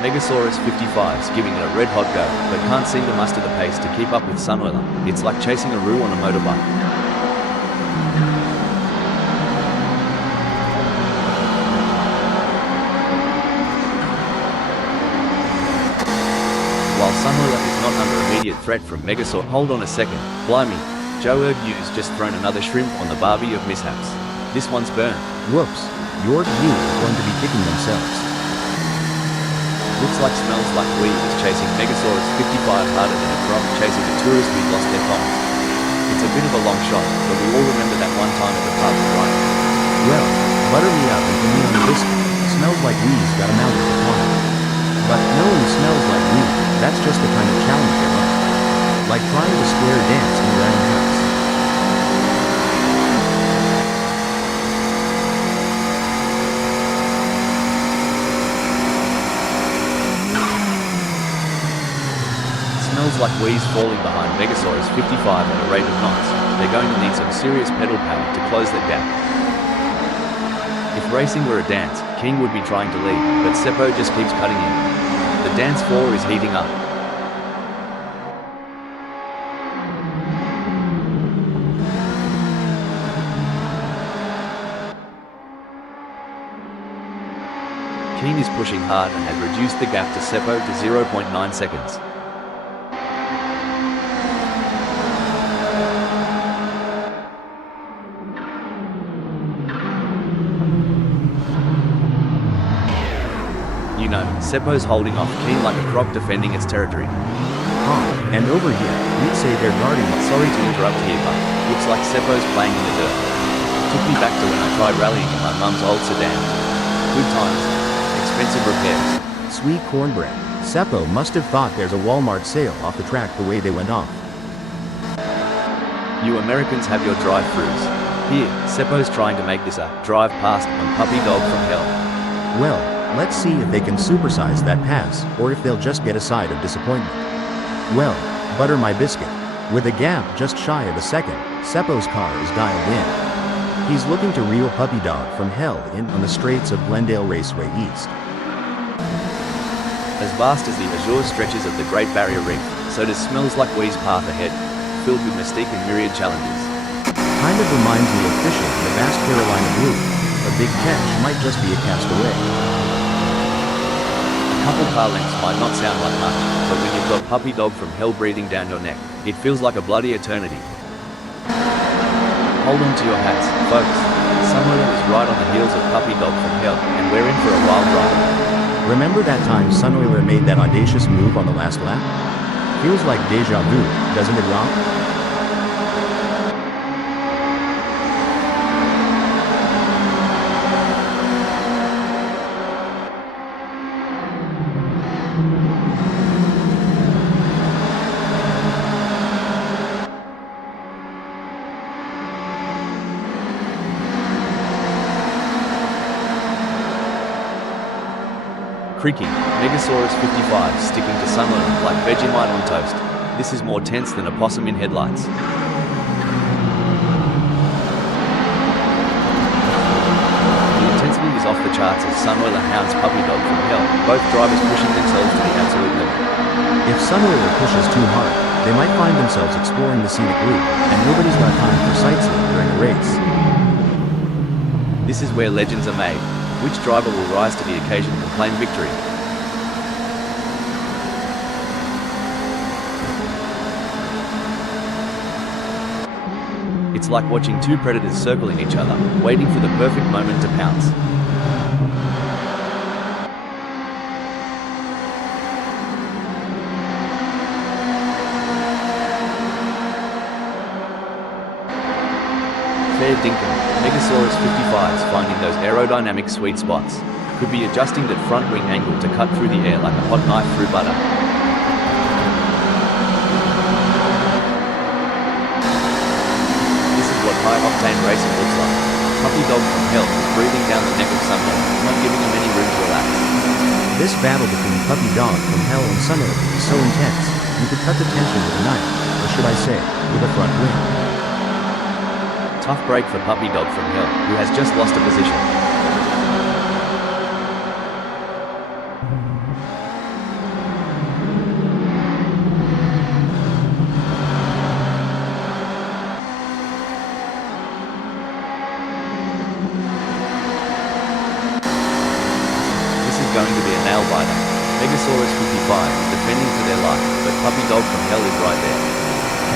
Megasaurus 55's giving it a red hot go, but can't seem to muster the pace to keep up with Sunwheeler. It's like chasing a roo on a motorbike. While Sunwheeler is not under immediate threat from Megasaur, hold on a second, blimey, Joe Ergu's just thrown another shrimp on the barbie of mishaps. This one's burned. Whoops, your view is going to be kicking themselves. Looks like Smells Like Weed is chasing Megasaurus 55 harder than a croc chasing a tourist who'd lost their phones. It's a bit of a long shot, but we all remember that one time at the pub, right? Well, butter me up and put me on the biscuit. Smells like weed's got a mouth at the corner. But knowing Smells Like Weed, that's just the kind of challenge they love. Like trying to square dance in your own house. Smells Like Weed's falling behind Megasaurus 55 at a rate of knots. They're going to need some serious pedal power to close that gap. If racing were a dance, King would be trying to lead, but Seppo just keeps cutting in. The dance floor is heating up. King is pushing hard and has reduced the gap to Seppo to 0.9 seconds. You know, Seppo's holding off King like a croc defending its territory. And over here, we'd say they're guarding it. Sorry to interrupt here, but looks like Seppo's playing in the dirt. Took me back to when I tried rallying in my mum's old sedan. Good times, expensive repairs. Sweet cornbread. Seppo must have thought there's a Walmart sale off the track the way they went off. You Americans have your drive-thrus. Here, Seppo's trying to make this a drive past on Puppy Dog from Hell. Well, let's see if they can supersize that pass, or if they'll just get a side of disappointment. Well, butter my biscuit. With a gap just shy of a second, Seppo's car is dialed in. He's looking to reel Puppy Dog from Hell in on the straights of Glendale Raceway East. As vast as the azure stretches of the Great Barrier Reef, so does Smells Like Weed's path ahead, filled with mystique and myriad challenges. Kind of reminds me of fishing in the vast Carolina blue. A big catch might just be a castaway. A couple car lengths might not sound like much, but when you've got Puppy Dog from Hell breathing down your neck, it feels like a bloody eternity. Hold on to your hats, folks. Sunwheeler is right on the heels of Puppy Dog from Hell, and we're in for a wild ride. Remember that time Sunwheeler made that audacious move on the last lap? Feels like deja vu, doesn't it, Rob? Creaking, Megasaurus 55 sticking to Sunwheeler like Vegemite on toast. This is more tense than a possum in headlights. The intensity is off the charts as Sunwheeler hounds Puppy Dog from Hell, both drivers pushing themselves to the absolute limit. If Sunwheeler pushes too hard, they might find themselves exploring the scenic route, and nobody's got time for sightseeing during a race. This is where legends are made. Which driver will rise to the occasion and claim victory? It's like watching two predators circling each other, waiting for the perfect moment to pounce. Fair dinkum, Megasaurus 55's finding those aerodynamic sweet spots. Could be adjusting that front wing angle to cut through the air like a hot knife through butter. This is what high-octane racing looks like. Puppy dog from hell is breathing down the neck of someone, not giving him any room to relax. This battle between Puppy Dog from Hell and Sunhood is so intense, you could cut the tension with a knife, or should I say, with a front wing. Tough break for Puppy Dog from Hell, who has just lost a position. Going to be a nail biter. Megasaurus 55 is defending for their life, but Puppy Dog from Hell is right there.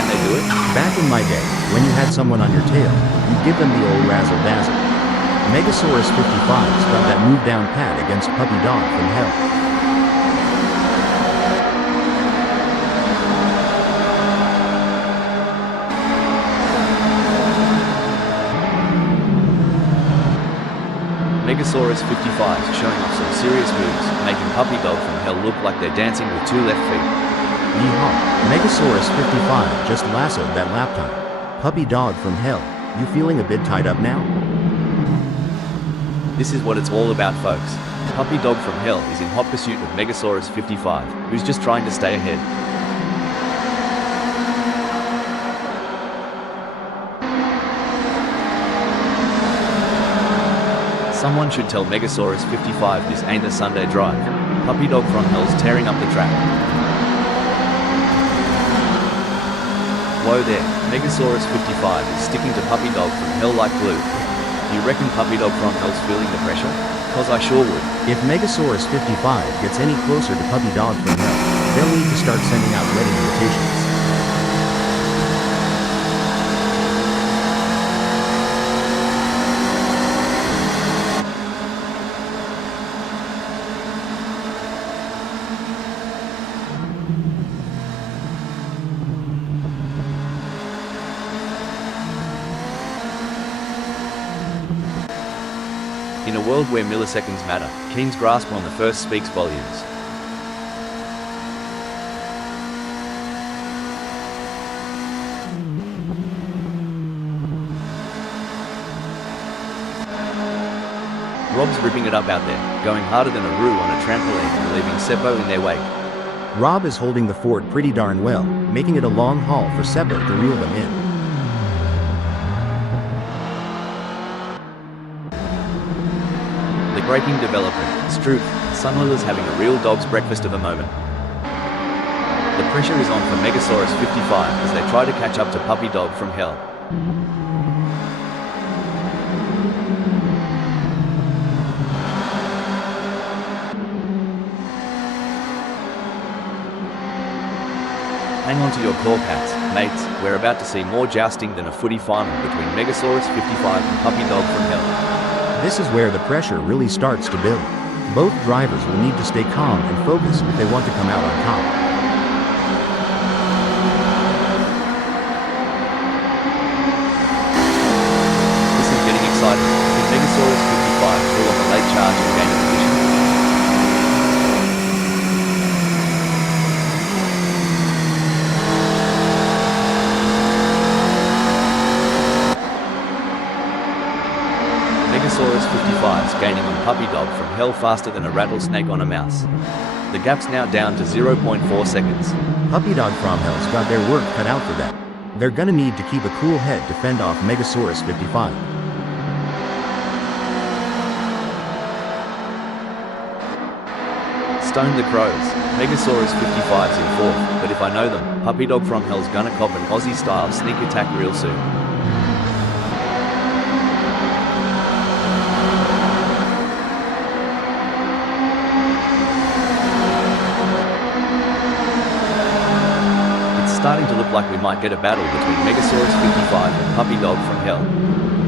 Can they do it? Back in my day, when you had someone on your tail, you'd give them the old razzle-dazzle. Megasaurus 55's got that move down pat against Puppy Dog from Hell. Megasaurus 55 is showing off some serious moves, making Puppy Dog from Hell look like they're dancing with two left feet. Yeehaw! Megasaurus 55 just lassoed that lap time. Puppy Dog from Hell, you feeling a bit tied up now? This is what it's all about, folks. Puppy Dog from Hell is in hot pursuit of Megasaurus 55, who's just trying to stay ahead. Someone should tell Megasaurus 55 this ain't a Sunday drive. Puppy Dog from Hell's tearing up the track. Whoa there, Megasaurus 55 is sticking to Puppy Dog from Hell like glue. You reckon Puppy Dog from Hell's feeling the pressure? Cause I sure would. If Megasaurus 55 gets any closer to Puppy Dog from Hell, they'll need to start sending out wedding invitations. In a world where milliseconds matter, Keen's grasp on the first speaks volumes. Rob's ripping it up out there, going harder than a roux on a trampoline and leaving Seppo in their wake. Rob is holding the fort pretty darn well, making it a long haul for Seppo to reel them in. Breaking development, Stroop, Sunwiller's having a real dog's breakfast of a moment. The pressure is on for Megasaurus 55 as they try to catch up to Puppy Dog from Hell. Hang on to your cork hats, mates, we're about to see more jousting than a footy final between Megasaurus 55 and Puppy Dog from Hell. This is where the pressure really starts to build. Both drivers will need to stay calm and focused if they want to come out on top. This is getting exciting. Can Megasaurus 55 pull on the late charge and gain a position? Megasaurus 55 is gaining on Puppy Dog from Hell faster than a rattlesnake on a mouse. The gap's now down to 0.4 seconds. Puppy Dog from Hell's got their work cut out for them. They're gonna need to keep a cool head to fend off Megasaurus 55. Stone the crows. Megasaurus 55's in fourth, but if I know them, Puppy Dog from Hell's gonna cop an Aussie-style sneak attack real soon. Starting to look like we might get a battle between Megasaurus 55 and Puppy Dog from Hell.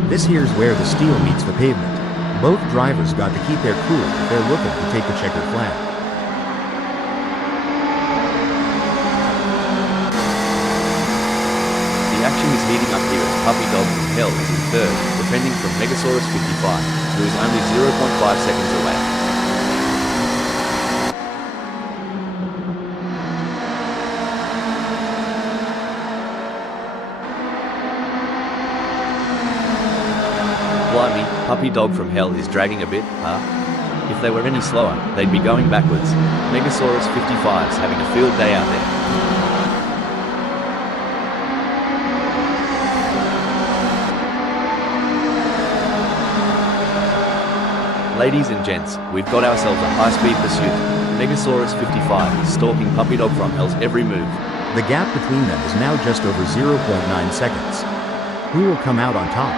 This here's where the steel meets the pavement. Both drivers got to keep their cool if they're looking to take the checkered flag. The action is heating up here as Puppy Dog from Hell is in third, defending from Megasaurus 55, who is only 0.5 seconds away. Blimey, Puppy Dog from Hell is dragging a bit, huh? If they were any slower, they'd be going backwards. Megasaurus 55's having a field day out there. Ladies and gents, we've got ourselves a high-speed pursuit. Megasaurus 55 is stalking Puppy Dog from Hell's every move. The gap between them is now just over 0.9 seconds. Who will come out on top?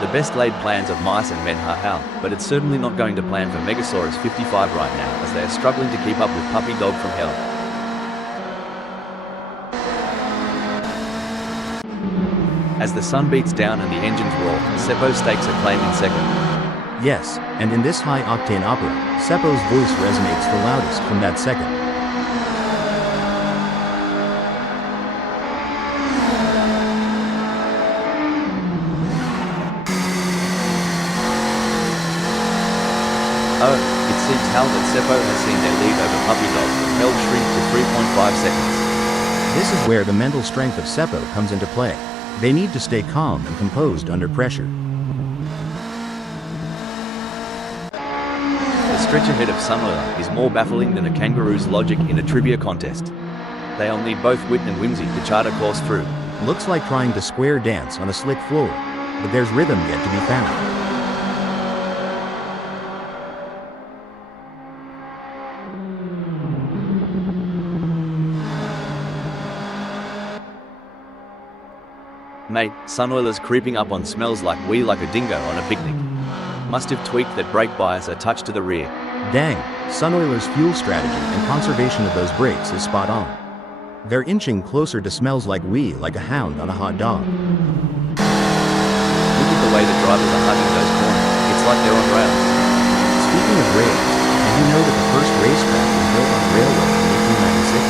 The best laid plans of mice and men are hell, but it's certainly not going to plan for Megasaurus 55 right now as they are struggling to keep up with Puppy Dog from Hell. As the sun beats down and the engines roar, Seppo stakes a claim in second. Yes, and in this high-octane opera, Seppo's voice resonates the loudest from that second. Oh, it seems Hal that Seppo has seen their lead over Puppy Dog from Hell shrink to 3.5 seconds. This is where the mental strength of Seppo comes into play. They need to stay calm and composed under pressure. The stretch ahead of Sunoiler is more baffling than a kangaroo's logic in a trivia contest. They'll need both wit and whimsy to chart a course through. Looks like trying to square dance on a slick floor, but there's rhythm yet to be found. Mate, Sunoiler's creeping up on smells like wee like a dingo on a picnic. Must have tweaked that brake bias a touch to the rear. Dang, Sunoiler's fuel strategy and conservation of those brakes is spot on. They're inching closer to smells like wee like a hound on a hot dog. Look at the way the drivers are hugging those corners. It's like they're on rails. Speaking of rails, did you know that the first racetrack was built on a railroad in 1896?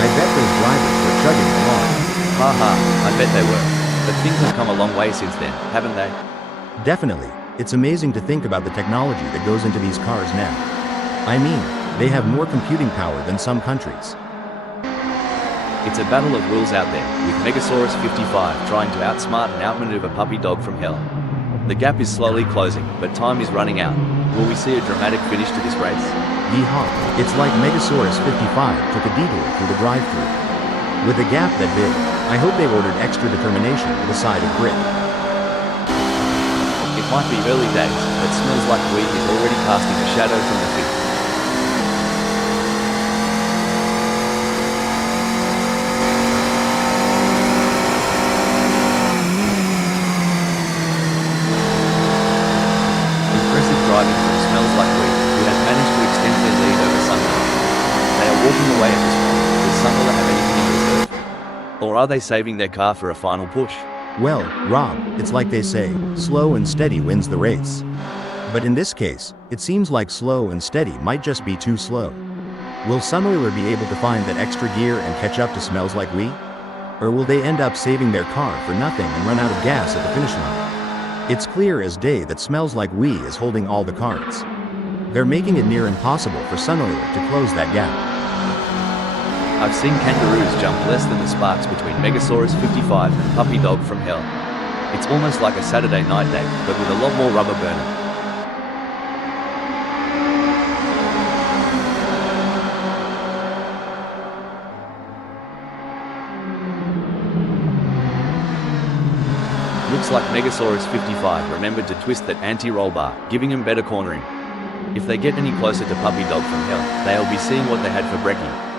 I bet those drivers were chugging along. Haha, I bet they were. But things have come a long way since then, haven't they? Definitely. It's amazing to think about the technology that goes into these cars now. I mean, they have more computing power than some countries. It's a battle of wills out there, with Megasaurus 55 trying to outsmart and outmaneuver Puppy Dog from Hell. The gap is slowly closing, but time is running out. Will we see a dramatic finish to this race? Yeehaw, it's like Megasaurus 55 took a detour through the drive-thru. With a gap that big, I hope they ordered extra determination with a side of grit. It might be early days, but smells like wheat is already casting a shadow from the feet. Impressive driving from Smells Like Wheat, who has managed to extend their lead over Sunlight. They are walking away at this point. Does Sunlight have anything in reserve? Or are they saving their car for a final push? Well, Rob, it's like they say, slow and steady wins the race. But in this case, it seems like slow and steady might just be too slow. Will Sunoiler be able to find that extra gear and catch up to Smells Like Wee? Or will they end up saving their car for nothing and run out of gas at the finish line? It's clear as day that Smells Like Wee is holding all the cards. They're making it near impossible for Sunoiler to close that gap. I've seen kangaroos jump less than the sparks between Megasaurus 55 and Puppy Dog from Hell. It's almost like a Saturday night date, but with a lot more rubber burning. Looks like Megasaurus 55 remembered to twist that anti-roll bar, giving him better cornering. If they get any closer to Puppy Dog from Hell, they'll be seeing what they had for brekkie.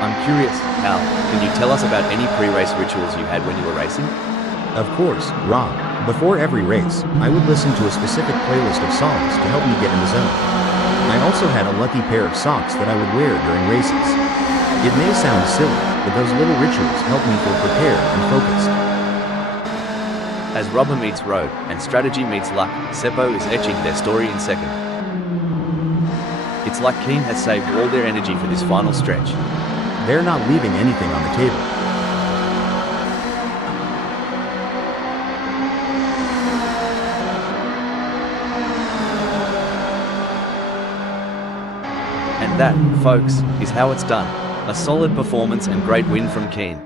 I'm curious, Hal, can you tell us about any pre-race rituals you had when you were racing? Of course, Rob. Before every race, I would listen to a specific playlist of songs to help me get in the zone. I also had a lucky pair of socks that I would wear during races. It may sound silly, but those little rituals help me feel prepared and focused. As rubber meets road, and strategy meets luck, Seppo is etching their story in second. It's like Keane has saved all their energy for this final stretch. They're not leaving anything on the table. And that, folks, is how it's done. A solid performance and great win from Keane.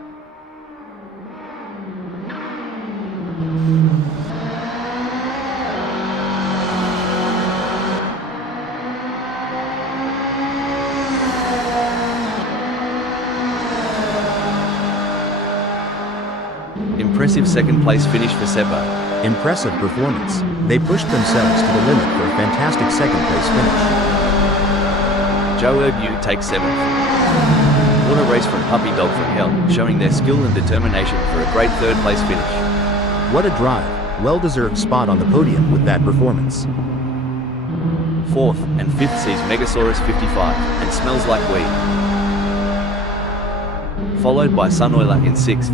Impressive second place finish for Seppo. Impressive performance. They pushed themselves to the limit for a fantastic second place finish. Joe Ergu takes 7th. What a race from Puppy Dog from Hell, showing their skill and determination for a great third place finish. What a drive. Well-deserved spot on the podium with that performance. 4th and 5th sees Megasaurus 55 and Smells Like Weed. Followed by Sunoiler in 6th.